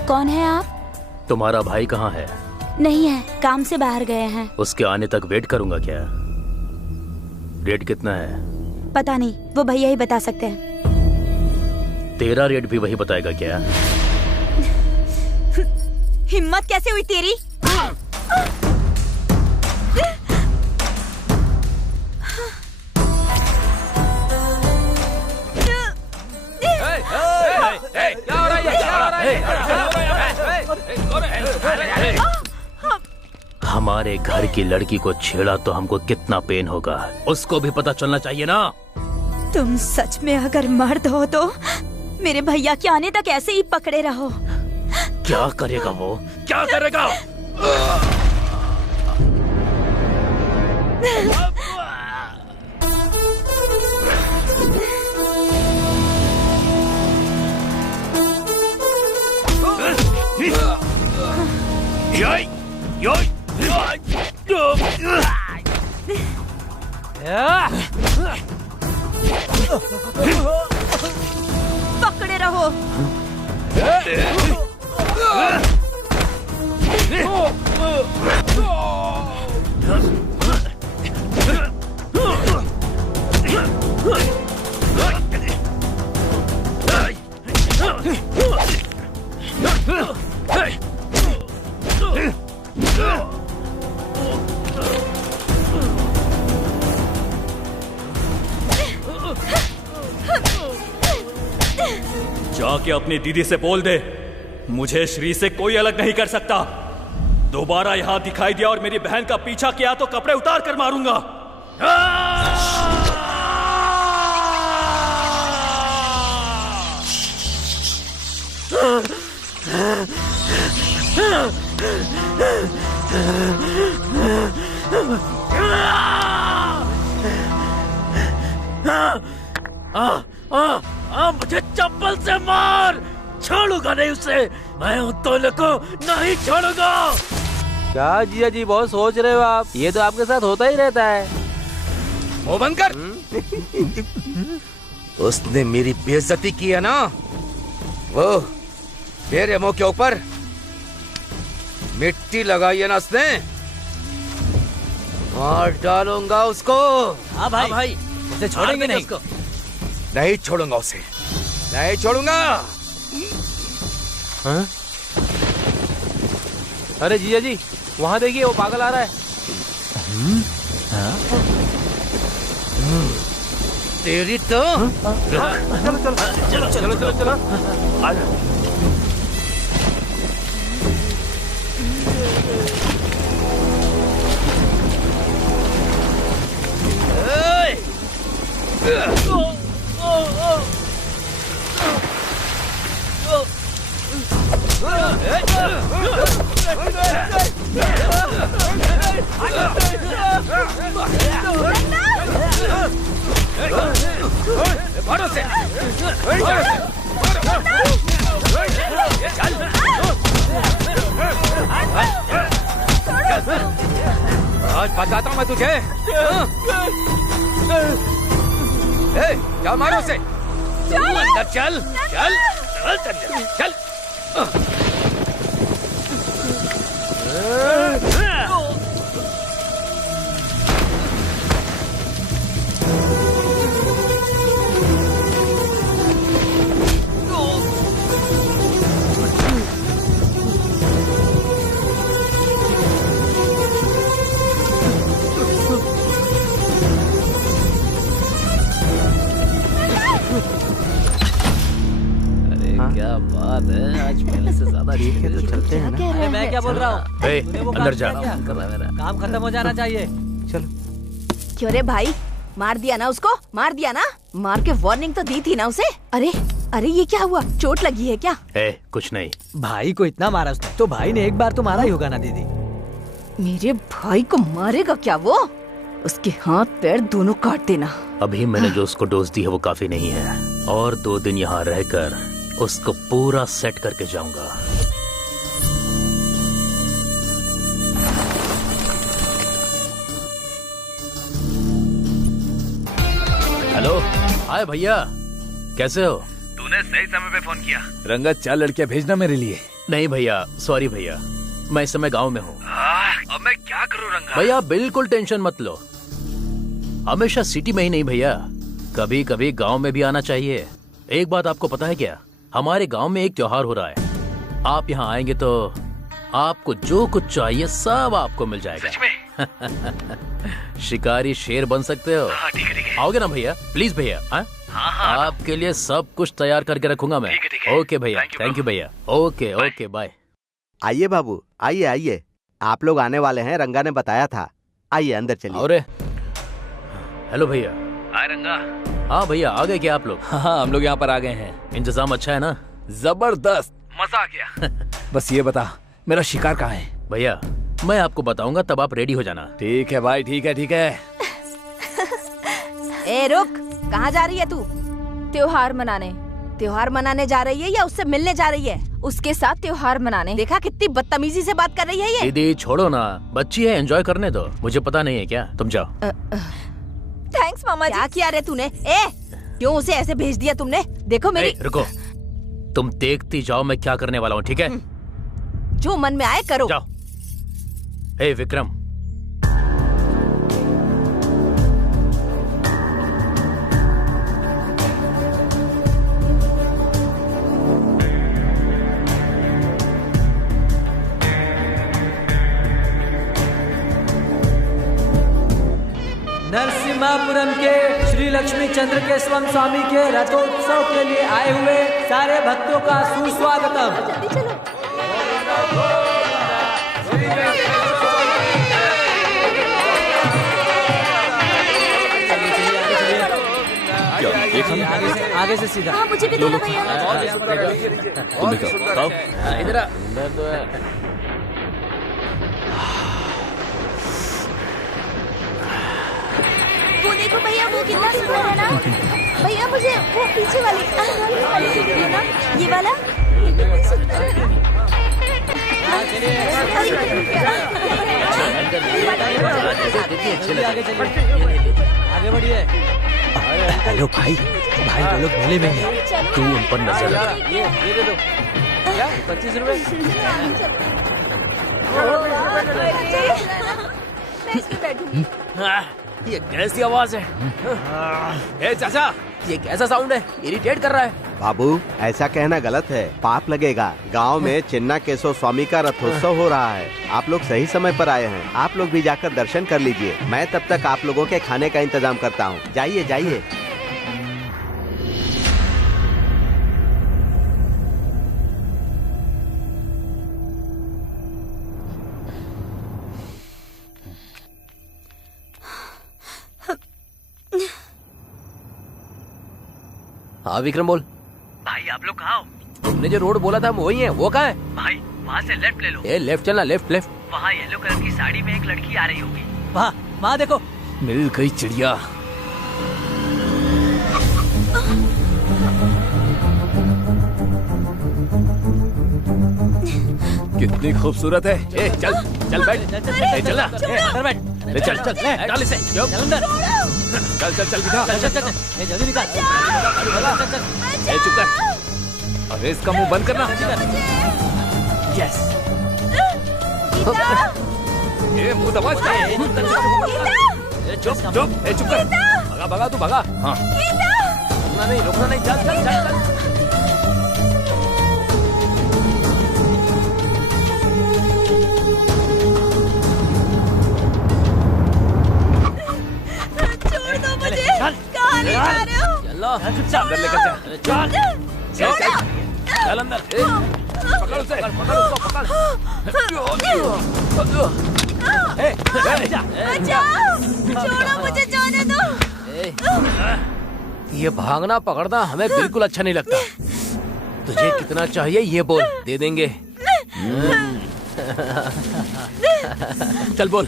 कौन है आप? तुम्हारा भाई कहाँ है? नहीं है, काम से बाहर गए हैं। उसके आने तक वेट करूंगा क्या? रेट कितना है? पता नहीं, वो भैया ही बता सकते हैं। तेरा रेट भी वही बताएगा क्या? हिम्मत कैसे हुई तेरी? हमारे घर की लड़की को छेड़ा तो हमको कितना पेन होगा, उसको भी पता चलना चाहिए ना। तुम सच में अगर मर्द हो तो मेरे भैया के आने तक ऐसे ही पकड़े रहो। क्या करेगा वो, क्या करेगा? पकड़े रहो। जाके अपनी दीदी से बोल दे, मुझे श्री से कोई अलग नहीं कर सकता। दोबारा यहां दिखाई दिया और मेरी बहन का पीछा किया तो कपड़े उतार कर मारूंगा। मुझे चप्पल से मार, छोड़ूंगा नहीं उसे, मैं उन दोनों को नहीं छोड़ूंगा। क्या जिया जी बहुत सोच रहे हो आप, ये तो आपके साथ होता ही रहता है। मुंह बंद कर। उसने मेरी बेइज्जती की है ना, वो मेरे मुंह के ऊपर मिट्टी लगाई है ना उसने, मार डालूंगा उसको। हाँ भाई, उसे छोड़ेंगे नहीं। उसको नहीं छोड़ूंगा, उसे नहीं छोड़ूंगा। हाँ? अरे जिया जी वहाँ देखिए, वो पागल आ रहा है। तेरी तो चलो चलो चलो चलो चलो चलो आ जा। आज बताता हूँ मैं तुझे। क्या मारो उसे, अंदर चल चल चल चल। क्या बात है, आज पहले से ज्यादा ठीक है तो चलते हैं ना। अरे मैं क्या बोल रहा हूँ, अंदर जा। काम खत्म हो जाना चाहिए। चलो। क्यों रे भाई, मार दिया ना उसको, मार दिया ना, मार के वार्निंग तो दी थी ना उसे। अरे अरे ये क्या हुआ, चोट लगी है क्या? कुछ नहीं। भाई को इतना मारा उसने, तो भाई ने एक बार तो मारा ही होगा ना दीदी। मेरे भाई को मारेगा क्या वो? उसके हाथ पैर दोनों काट देना। अभी मैंने जो उसको डोज दी है वो काफी नहीं है, और 2 दिन यहाँ रहकर उसको पूरा सेट करके जाऊंगा। हेलो, हाय भैया, कैसे हो? तूने सही समय पे फोन किया। रंगत 4 लड़कियां भेजना मेरे लिए। नहीं भैया, सॉरी भैया, मैं इस समय गांव में हूँ। अब मैं क्या करूँ रंगा? भैया बिल्कुल टेंशन मत लो, हमेशा सिटी में ही नहीं भैया, कभी कभी गांव में भी आना चाहिए। एक बात आपको पता है क्या, हमारे गांव में एक त्योहार हो रहा है, आप यहाँ आएंगे तो आपको जो कुछ चाहिए सब आपको मिल जाएगा। सच में? शिकारी शेर बन सकते हो। हाँ, ठीक है। आओगे ना भैया, प्लीज भैया। हाँ? आपके लिए सब कुछ तैयार करके रखूंगा मैं। ठीक है। ओके भैया, थैंक यू भैया। Okay bye. आइए बाबू, आइए आइए। आप लोग आने वाले हैं, रंगा ने बताया था। आइए अंदर चलिए। अरे हेलो भैया। हाय रंगा। हाँ भैया, आ गए क्या आप लोग? हाँ, हम लोग यहाँ पर आ गए हैं। इंतजाम अच्छा है ना? जबरदस्त, मजा आ गया। बस ये बता, मेरा शिकार कहाँ है? भैया मैं आपको बताऊंगा, तब आप रेडी हो जाना। ठीक है भाई, ठीक है ठीक है। ए रुक, कहाँ जा रही है तू? त्योहार मनाने। त्योहार मनाने जा रही है या उससे मिलने जा रही है? उसके साथ त्योहार मनाने। देखा कितनी बदतमीजी से बात कर रही है ये। दीदी छोड़ो ना, बच्ची है, एंजॉय करने दो। मुझे पता नहीं है क्या, तुम जाओ। थैंक्स मामा जी। क्या किया रे तूने? ए क्यों उसे ऐसे भेज दिया तुमने? देखो मेरी। रुको, तुम देखती जाओ मैं क्या करने वाला हूँ, ठीक है? जो मन में आए करो। जाओ। हे विक्रम, नरसिम्हापुरम के श्री लक्ष्मी चंद्र केशवम स्वामी के रथोत्सव के लिए आए हुए सारे भक्तों का सुस्वागतम। जल्दी चलो। आगे से सीधा। हाँ, मुझे भी दो ना भैया। तुम भी खाओ। इधर आ। वो देखो भैया, वो कितना सुंदर है ना। भैया मुझे वो पीछे वाली देखिए ना, ये वाला। आगे बढ़िए। हेलो भाई, भाई वो लोग मेले में हैं। तू उन पर नजर रख। ये दे दो। क्या 25 रुपए? ये कैसी आवाज है? ए चाचा, ये कैसा साउंड है? इरिटेट कर रहा है। बाबू ऐसा कहना गलत है, पाप लगेगा। गांव में चिन्ना केशव स्वामी का रथोत्सव हो रहा है। आप लोग सही समय पर आए हैं। आप लोग भी जाकर दर्शन कर लीजिए। मैं तब तक आप लोगों के खाने का इंतजाम करता हूँ। जाइए जाइए। हाँ विक्रम बोल। भाई आप लोग कहाँ हो? तुमने जो रोड बोला था वही है, वो कहाँ है? भाई वहाँ से लेफ्ट ले लो। ए लेफ्ट चलना, लेफ्ट लेफ्ट। वहाँ येलो कलर की साड़ी में एक लड़की आ रही होगी। वहाँ देखो। मिल गई चिड़िया। कितनी खूबसूरत है। ए चल चल बैठ। ए चल ना, अंदर बैठ। ले चल चल, डाल इसे। चल अंदर। चल चल चल बिठा। चल चल चल। ए जल्दी निकाल। चल चल। ए चुप कर। अबे इसका मुंह बंद करना। यस। ए मुंह दबा इसका। चुप चुप। ए चुप कर। भगा भगा तू भगा। हाँ। रुकना नहीं, चल चल चल चल। कहाँ ले जा रहे हो? चलो अंदर लेकर जा। चल चल अंदर। पकड़ उसे, पकड़ उसको, पकड़। छोड़ो मुझे, जाने दो। ये भागना पकड़ना हमें बिल्कुल अच्छा नहीं लगता। तुझे कितना चाहिए ये बोल, दे देंगे। चल बोल,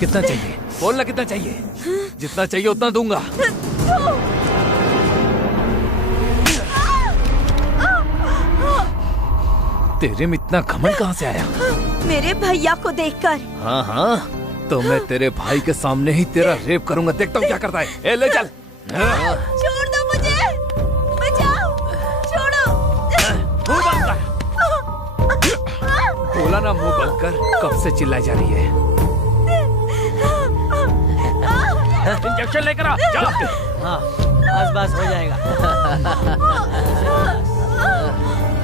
कितना चाहिए? बोलना कितना चाहिए? जितना चाहिए उतना दूंगा। तेरे में इतना घमंड कहाँ से आया? मेरे भैया को देखकर। हाँ हाँ, तो मैं तेरे भाई के सामने ही तेरा रेप करूंगा। देखता हूँ क्या करता है। ए ले चल। छोड़ दो मुझे, बचाओ, छोड़ो। मुंह बंद कर। बोला ना मुंह बंद कर। कब से चिल्लाई जा रही है? इंजेक्शन लेकर आ। जा। हाँ बस बस हो जाएगा।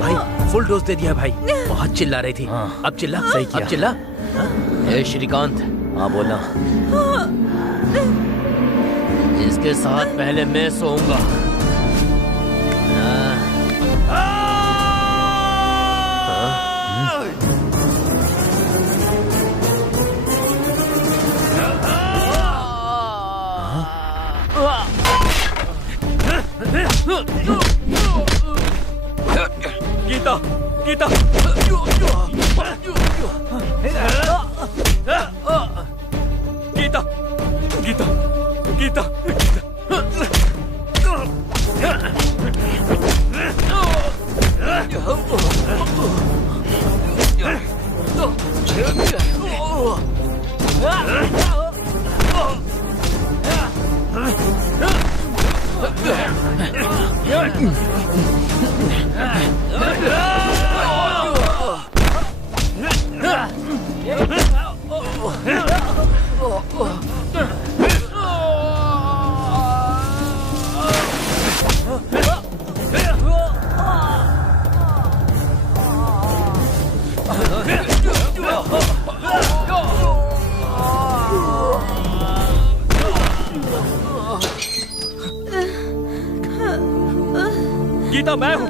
भाई फुल डोज दे दिया भाई। बहुत चिल्ला रही थी। अब चिल्ला। सही किया। अब चिल्ला। ए श्रीकांत। हाँ बोलना। इसके साथ पहले मैं सोऊंगा। गीता मैं हूँ,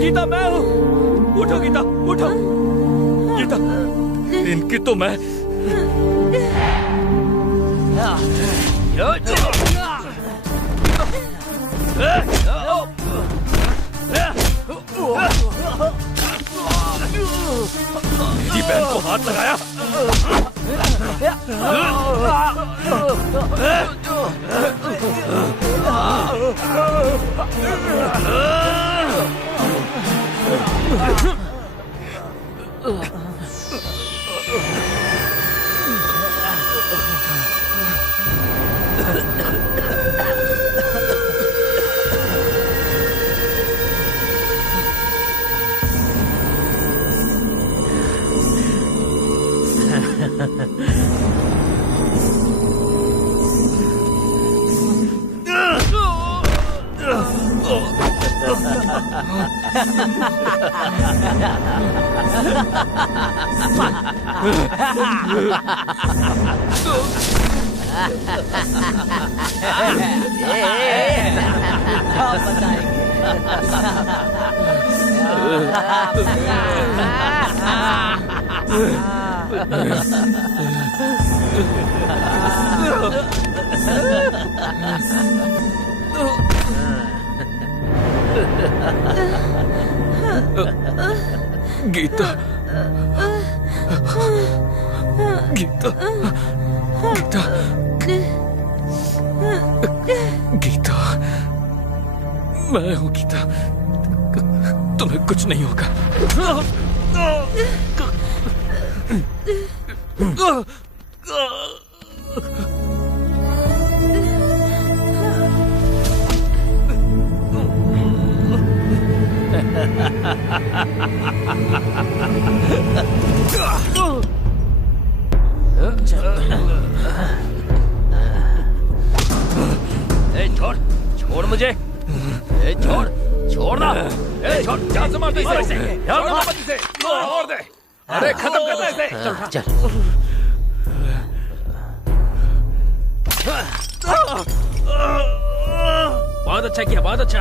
गीता मैं हूँ। उठो गीता, उठो गीता। इनकी तो मैं मेरी बहन को हाथ लगाया। गीता, गीता, गीता, गीता, मैं हूँ गीता। तुम्हें कुछ नहीं होगा। छोड़, छोड़ मुझे। छोड़, छोड़ ना। छोड़, जान से मार दे इसे। और दे। अरे खत्म कर दे इसे। चल। बहुत अच्छा किया, बहुत अच्छा।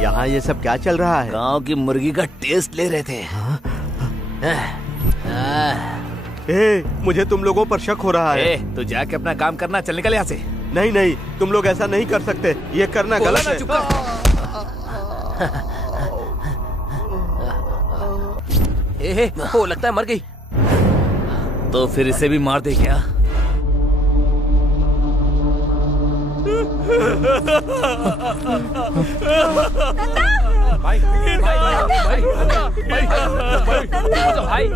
यहाँ ये सब क्या चल रहा है? गांव की मुर्गी का टेस्ट ले रहे थे। मुझे तुम लोगों पर शक हो रहा है। तू जाके अपना काम करना, चल निकल यहाँ से। नहीं नहीं, तुम लोग ऐसा नहीं कर सकते, ये करना गलत है। वो लगता है मर गई। तो फिर इसे भी मार दे क्या? भाई भाई भाई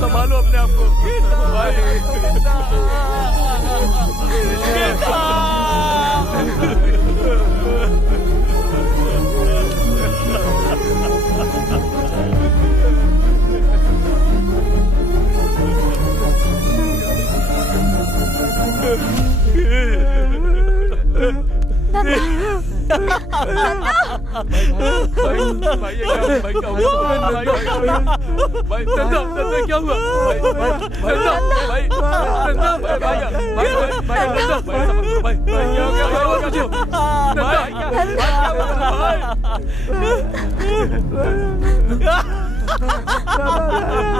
संभालो अपने आप को। क्या हुआ?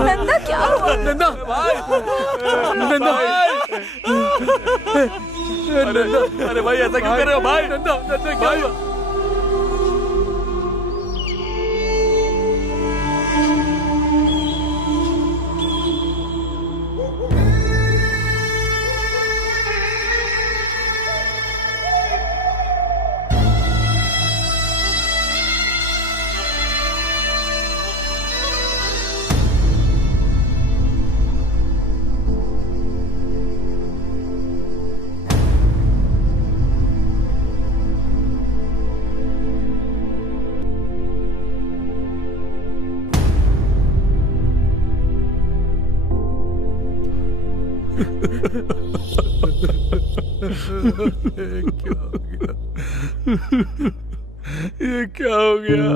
नंदा क्या हुआ? नंदा, नंदा, अरे भाई ऐसा क्यों कर रहे हो भाई? नंदा, नंदा क्या हुआ? ये क्या हो गया?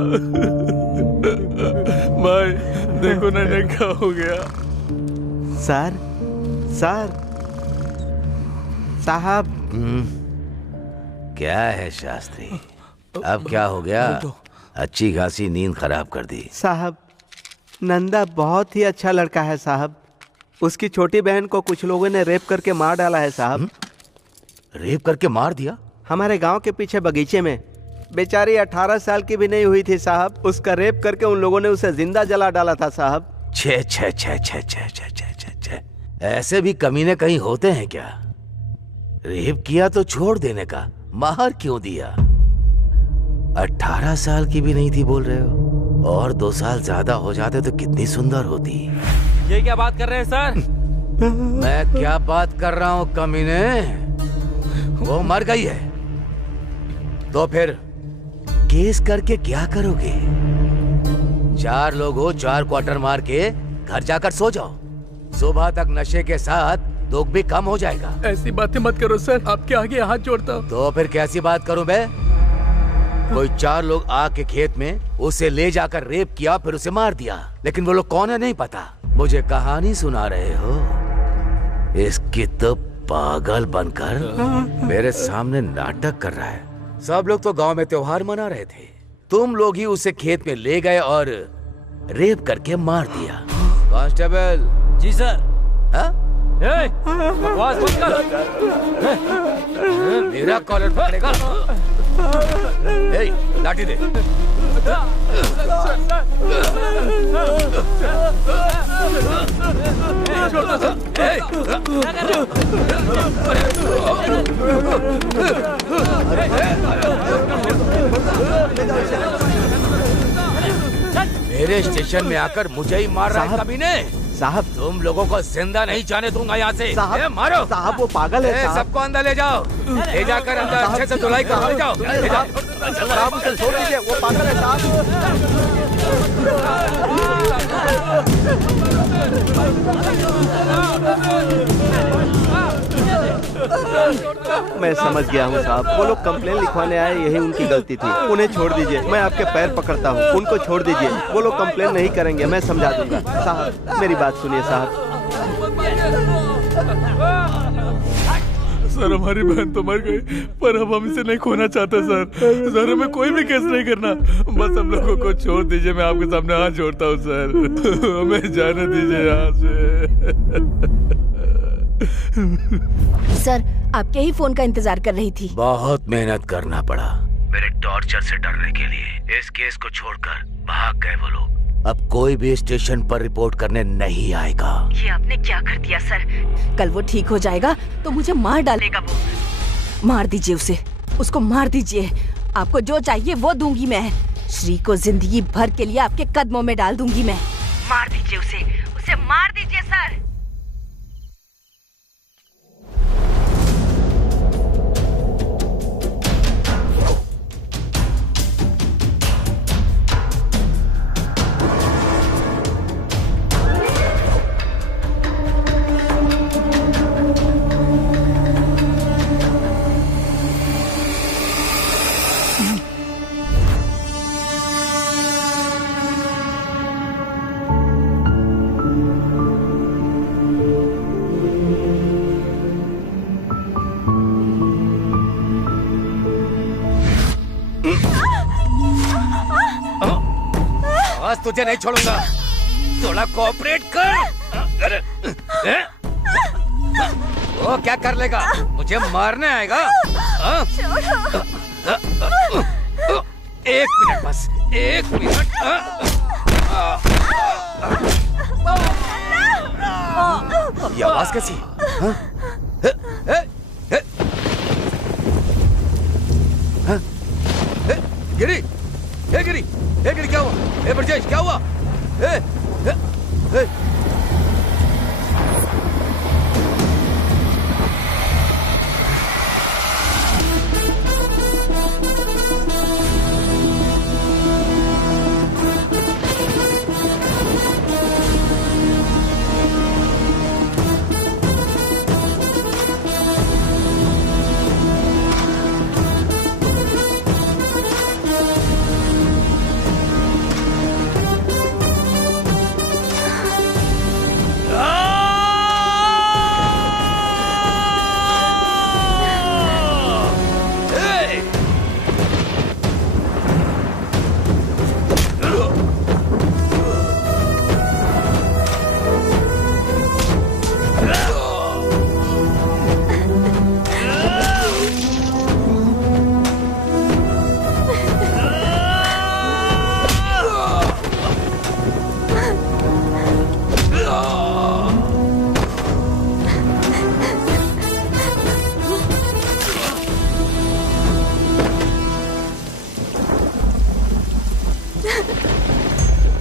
भाई देखो ना ये क्या हो गया? सर, सर, साहब। क्या है शास्त्री? अब क्या हो गया? अच्छी खासी नींद खराब कर दी। साहब, नंदा बहुत ही अच्छा लड़का है साहब। उसकी छोटी बहन को कुछ लोगों ने रेप करके मार डाला है साहब। रेप करके मार दिया? हमारे गांव के पीछे बगीचे में। बेचारी 18 साल की भी नहीं हुई थी साहब। उसका रेप करके उन लोगों ने उसे जिंदा जला डाला था साहब। छे छे छे छे छे छे छे छे छे। ऐसे भी कमीने कहीं होते हैं क्या? रेप किया तो छोड़ देने का, मार क्यों दिया? 18 साल की भी नहीं थी बोल रहे हो? और 2 साल ज्यादा हो जाते तो कितनी सुंदर होती। ये क्या बात कर रहे हैं सर? मैं क्या बात कर रहा हूँ कमीने? वो मर गई है तो फिर केस करके क्या करोगे? 4 लोग हो, 4 क्वार्टर मार के घर जाकर सो जाओ। सुबह तक नशे के साथ दुख भी कम हो जाएगा। ऐसी बातें मत करो सर, आपके आगे हाथ जोड़ता हूँ। तो फिर कैसी बात करूं मैं? कोई 4 लोग आके खेत में उसे ले जाकर रेप किया, फिर उसे मार दिया। लेकिन वो लोग कौन है नहीं पता। मुझे कहानी सुना रहे हो? इसकी तो पागल बनकर मेरे सामने नाटक कर रहा है। सब लोग तो गांव में त्योहार मना रहे थे, तुम लोग ही उसे खेत में ले गए और रेप करके मार दिया। कांस्टेबल। जी सर। हाँ? बकवास मत कर। मेरा कॉलर पकड़ेगा? लाठी दे। मेरे स्टेशन में आकर मुझे ही मार रहा है कमीने। साहब, तुम लोगों को जिंदा नहीं जाने दूंगा यहाँ से। साहब, मारो। साहब वो पागल है साहब। सबको अंदर ले जाओ, ले जाकर अंदर अच्छे से धुलाई कर ले जाओ। साहब उसे छोड़ दीजिए, वो पागल है साहब। मैं समझ गया हूँ साहब, वो लोग कंप्लेन लिखवाने आए, यही उनकी गलती थी। उन्हें छोड़ दीजिए, मैं आपके पैर पकड़ता हूँ। उनको छोड़ दीजिए, वो लोग कंप्लेन नहीं करेंगे, मैं समझा दूंगा। साहब मेरी बात सुनिए साहब। सर हमारी बहन तो मर गई, पर अब हम इसे नहीं खोना चाहते सर। सर हमें कोई भी केस नहीं करना, बस हम लोगों को छोड़ दीजिए। मैं आपके सामने हाथ जोड़ता हूँ सर, हमें जाने दीजिए यहाँ से। सर आपके ही फोन का इंतजार कर रही थी। बहुत मेहनत करना पड़ा मेरे टॉर्चर से डरने के लिए। इस केस को छोड़कर भाग गए वो लोग। अब कोई भी स्टेशन पर रिपोर्ट करने नहीं आएगा। ये आपने क्या कर दिया सर? कल वो ठीक हो जाएगा तो मुझे मार डालेगा वो। मार दीजिए उसे, उसको मार दीजिए। आपको जो चाहिए वो दूंगी मैं। श्री को जिंदगी भर के लिए आपके कदमों में डाल दूंगी मैं। मार दीजिए उसे मार दीजिए सर। तुझे नहीं छोड़ूंगा, थोड़ा कोऑपरेट कर। वो क्या कर लेगा? मुझे मारने आएगा? एक मिनट बस, एक मिनट। ये आवाज कैसी? गिरी, गिरी, गिरी, क्या हुआ? ब्रजेश क्या हुआ?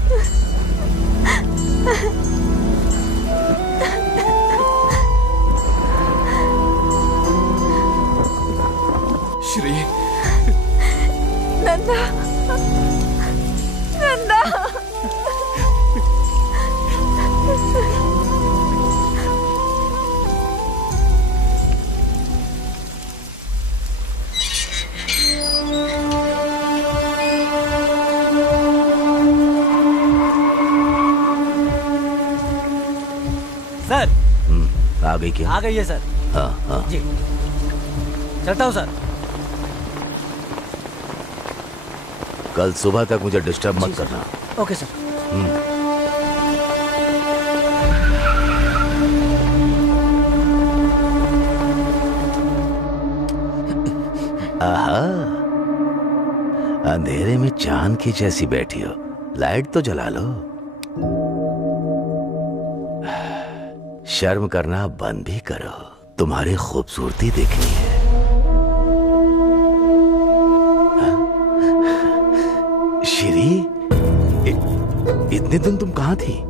श्री, नंदा, नंदा। सर आ गई क्या? आ गई है सर। हाँ हाँ जी, चलता हूँ सर। कल सुबह तक मुझे डिस्टर्ब मत करना। Okay sir. आहा, अंधेरे में चांद की जैसी बैठी हो, लाइट तो जला लो। शर्म करना बंद भी करो, तुम्हारी खूबसूरती देखनी है। श्री, इतने दिन तुम कहाँ थी?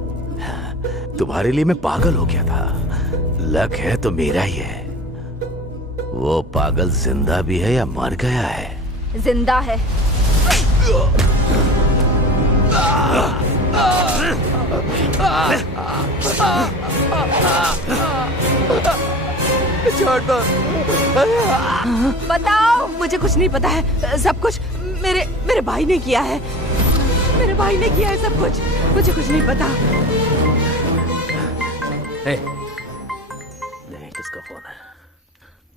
तुम्हारे लिए मैं पागल हो गया था। लक है तो मेरा ही है। वो पागल जिंदा भी है या मर गया है? जिंदा है। छोड़ दो। बताओ। मुझे कुछ नहीं पता है। सब कुछ मेरे भाई ने किया है। मेरे भाई ने किया है सब कुछ। मुझे कुछ नहीं पता। किसका फोन है?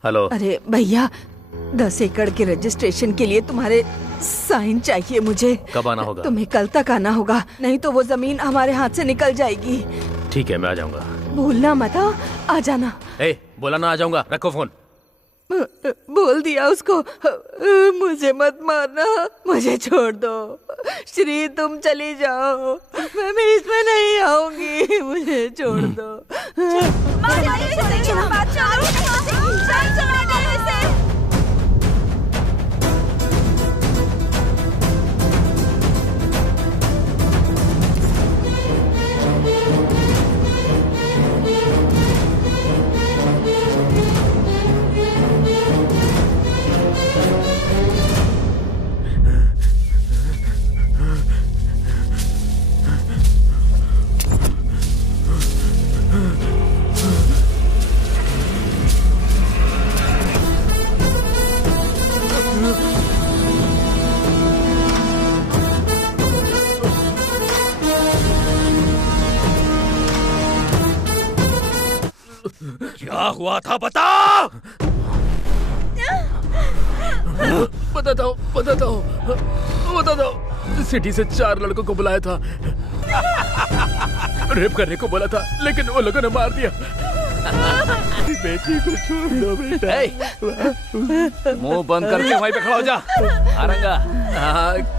हेलो। अरे भैया, 10 एकड़ के रजिस्ट्रेशन के लिए तुम्हारे साइन चाहिए मुझे। कब आना होगा? तुम्हें कल तक आना होगा, नहीं तो वो जमीन हमारे हाथ से निकल जाएगी। ठीक है, मैं आ जाऊंगा। भूलना मत, आ जाना। बोला ना आ जाऊंगा। रखो फोन। बोल दिया उसको। मुझे मत मारना, मुझे छोड़ दो। श्री, तुम चली जाओ, मैं भी इसमें नहीं आऊंगी। मुझे छोड़ दो। क्या हुआ था बता। बताता हूँ। सिटी से 4 लड़कों को बुलाया था। रेप करने को बोला था, लेकिन वो लोगों ने मार दिया। बेटी को छोड़ दो बेटा। मुंह बंद करके वहीं पे खड़ा हो जा। आरंगा,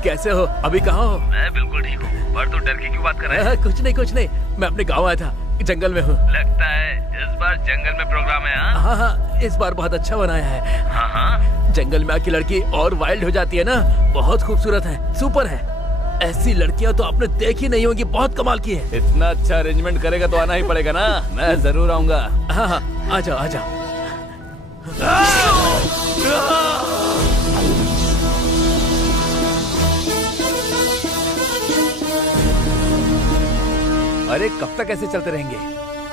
कैसे हो? अभी कहाँ हो? मैं बिल्कुल ठीक हूँ, पर तू डर के क्यों बात कर रहा है? कुछ नहीं, मैं अपने गाँव आया था, जंगल में हूँ। लगता है इस बार जंगल में प्रोग्राम है। हाँ, इस बार बहुत अच्छा बनाया है। हाँ, जंगल में आके लड़की और वाइल्ड हो जाती है ना, बहुत खूबसूरत है, सुपर है। ऐसी लड़कियां तो आपने देखी नहीं होगी, बहुत कमाल की है। इतना अच्छा अरेंजमेंट करेगा तो आना ही पड़ेगा ना। मैं जरूर आऊंगा। हाँ, आ जाओ। अरे कब तक ऐसे चलते रहेंगे?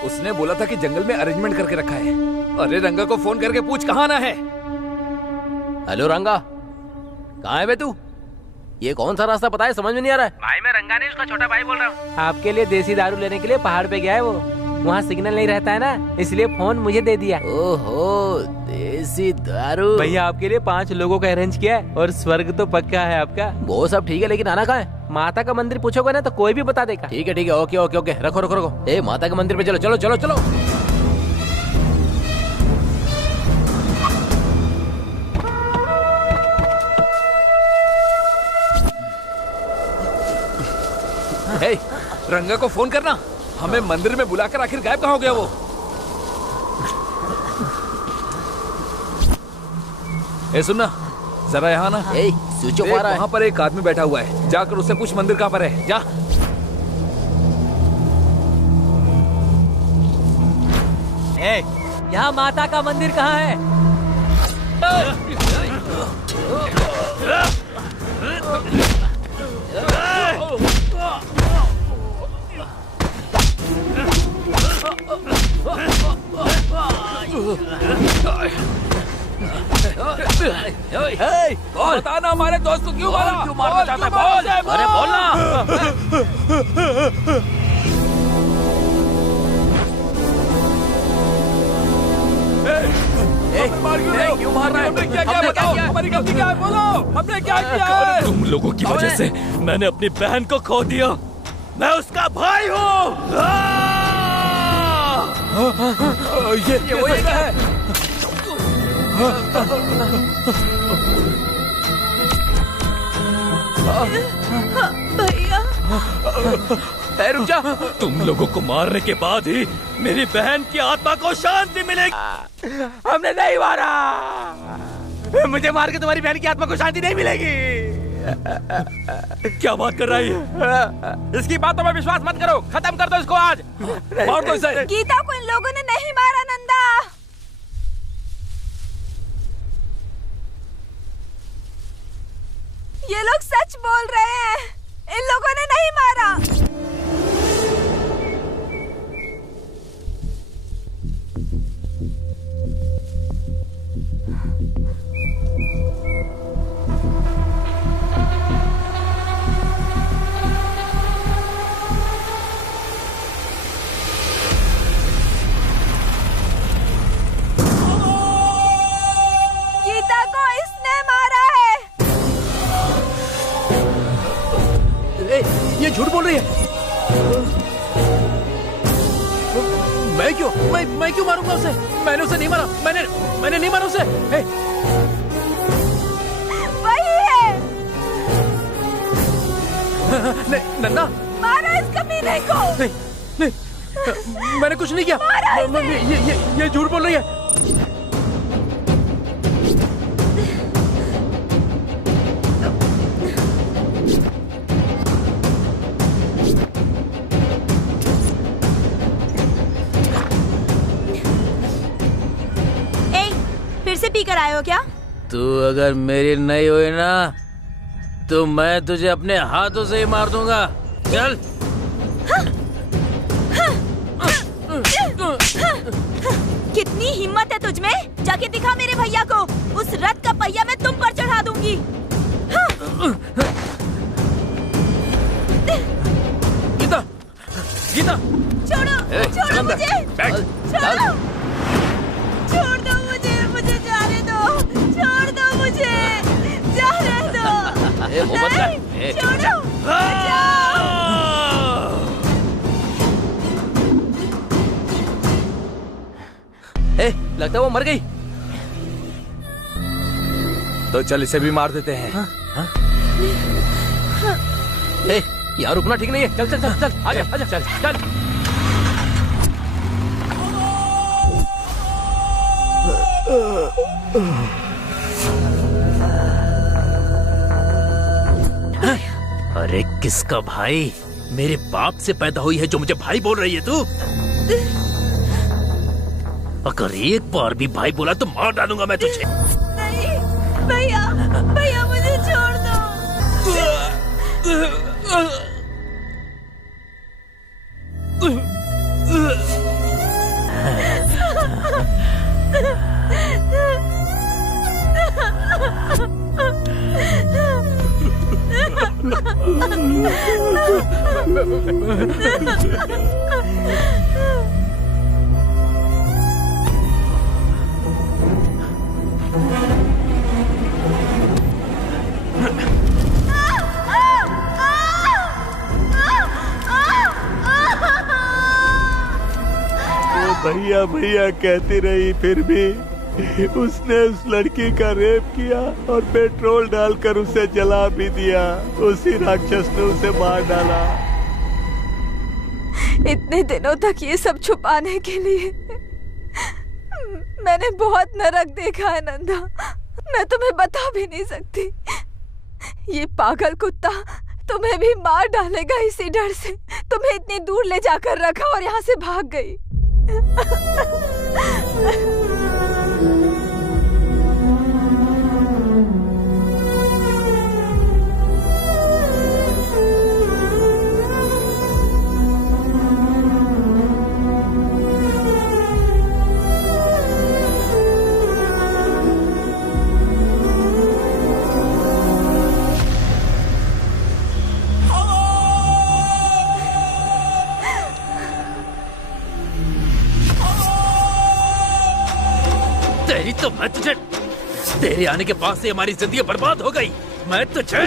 उसने बोला था कि जंगल में अरेंजमेंट करके रखा है। अरे रंगा को फोन करके पूछ कहाँ आना है। हेलो रंगा, कहाँ है बे तू? ये कौन सा रास्ता पता है? समझ में नहीं आ रहा है। भाई मैं रंगा नहीं, उसका छोटा भाई बोल रहा हूँ। आपके लिए देसी दारू लेने के लिए पहाड़ पे गया है वो। वहाँ सिग्नल नहीं रहता है ना, इसलिए फोन मुझे दे दिया। ओहो, देसी दारू। भैया आपके लिए 5 लोगों का अरेंज किया है, और स्वर्ग तो पक्का है आपका। वो सब ठीक है, लेकिन आना कहाँ है? माता का मंदिर पूछोगे ना तो कोई भी बता देगा। ठीक है, ओके। रखो। माता के मंदिर पे चलो। रंगा को फोन करना। हमें मंदिर में बुलाकर आखिर गायब कहाँ हो गया वो? सुनना जरा यहाँ ना। स्विच ऑफ आ रहा है। वहाँ पर एक आदमी बैठा हुआ है, जाकर उससे पूछ मंदिर कहाँ पर है। जा। यहाँ माता का मंदिर कहाँ है? बताना हमारे दोस्त को क्यों मारा? क्यों मारना चाहता है? बोल! अरे बोलना! क्यों मार रहा है? हमने क्या किया? बताओ, हमारी गलती क्या है? बोलो, हमने क्या किया है? तुम लोगों की वजह से मैंने अपनी बहन को खो दिया। मैं उसका भाई हूँ। ये वही है। भैया रुक जा। तुम लोगों को मारने के बाद ही मेरी बहन की आत्मा को शांति मिलेगी। हमने नहीं मारा। मुझे मार के तुम्हारी बहन की आत्मा को शांति नहीं मिलेगी। क्या बात कर रही है? इसकी बातों में विश्वास मत करो। खत्म कर दो इसको आज। मार दो इसे। गीता को इन लोगों ने नहीं मारा नंदा। ये लोग सच बोल रहे हैं। इन लोगों ने नहीं मारा। गीता को इसने मारा है। ये झूठ बोल रही है। मैं क्यों मारूंगा उसे? मैंने उसे नहीं मारा। मैंने नहीं मारा उसे। वही है। नन्ना मारा इस कमीने को। नहीं, मैंने कुछ नहीं किया। ये झूठ बोल रही है। फिर से पी कर आए हो क्या? तू अगर मेरी नहीं हुई ना तो मैं तुझे अपने हाथों से ही मार दूंगा। चल। कितनी हिम्मत है तुझमें? जाके दिखा मेरे भैया को। उस रथ का पहिया मैं तुम पर चढ़ा दूंगी। गीता, गीता, छोड़ो, छोड़ो मुझे। छोड़ो, छोड़ दो मुझे, मुझे जाने दो। छोड़ दो मुझे, जाने दो। नहीं, छोड़ो, बचाओ। लगता है वो मर गई। तो चल इसे भी मार देते हैं। यार रुकना ठीक नहीं है। चल चल चल चल आजा आजा चल चल। अरे किसका भाई? मेरे बाप से पैदा हुई है जो मुझे भाई बोल रही है तू? अगर एक बार भी भाई बोला तो मार डालूंगा मैं तुझे। नहीं भैया, भैया मुझे छोड़ दो। भैया भैया कहती रही, फिर भी उसने उस लड़की का रेप किया और पेट्रोल डालकर उसे जला भी दिया। उसी राक्षस ने उसे मार डाला। इतने दिनों तक ये सब छुपाने के लिए मैंने बहुत नरक देखा है नंदा। मैं तुम्हें बता भी नहीं सकती। ये पागल कुत्ता तुम्हें भी मार डालेगा, इसी डर से तुम्हें इतनी दूर ले जाकर रखा और यहाँ से भाग गई। तेरी तो मैं तुझे, तेरे आने के बाद से हमारी जिंदगी बर्बाद हो गई। मैं तुझे,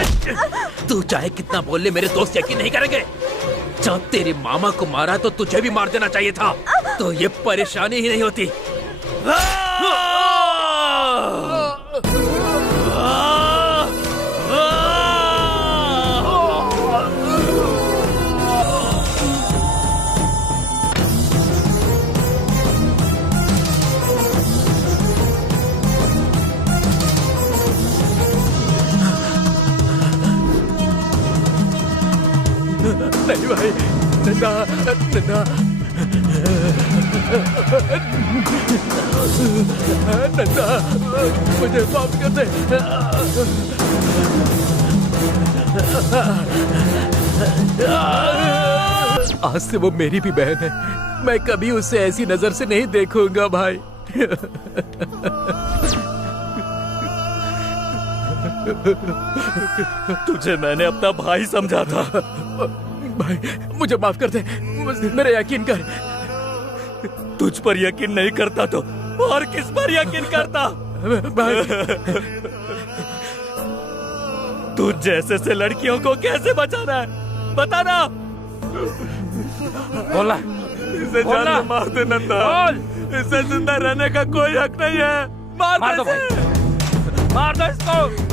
तू चाहे कितना बोल ले, मेरे दोस्त यकीन नहीं करेंगे। जब तेरे मामा को मारा तो तुझे भी मार देना चाहिए था, तो ये परेशानी ही नहीं होती। नहीं भाई, नंदा, नंदा, नंदा, मुझे माफ कर दे। आज से वो मेरी भी बहन है, मैं कभी उसे ऐसी नजर से नहीं देखूंगा भाई। तुझे मैंने अपना भाई समझा था। भाई मुझे माफ कर दे, मेरे यकीन कर। तुझ पर यकीन नहीं करता तो और किस पर यकीन करता? भाई तुझ जैसे से लड़कियों को कैसे बचाना है, बताना। बोला, इसे जान से मार दे नंदा। इसे जिंदा रहने का कोई हक नहीं है। मार दो भाई, मार दो इसको।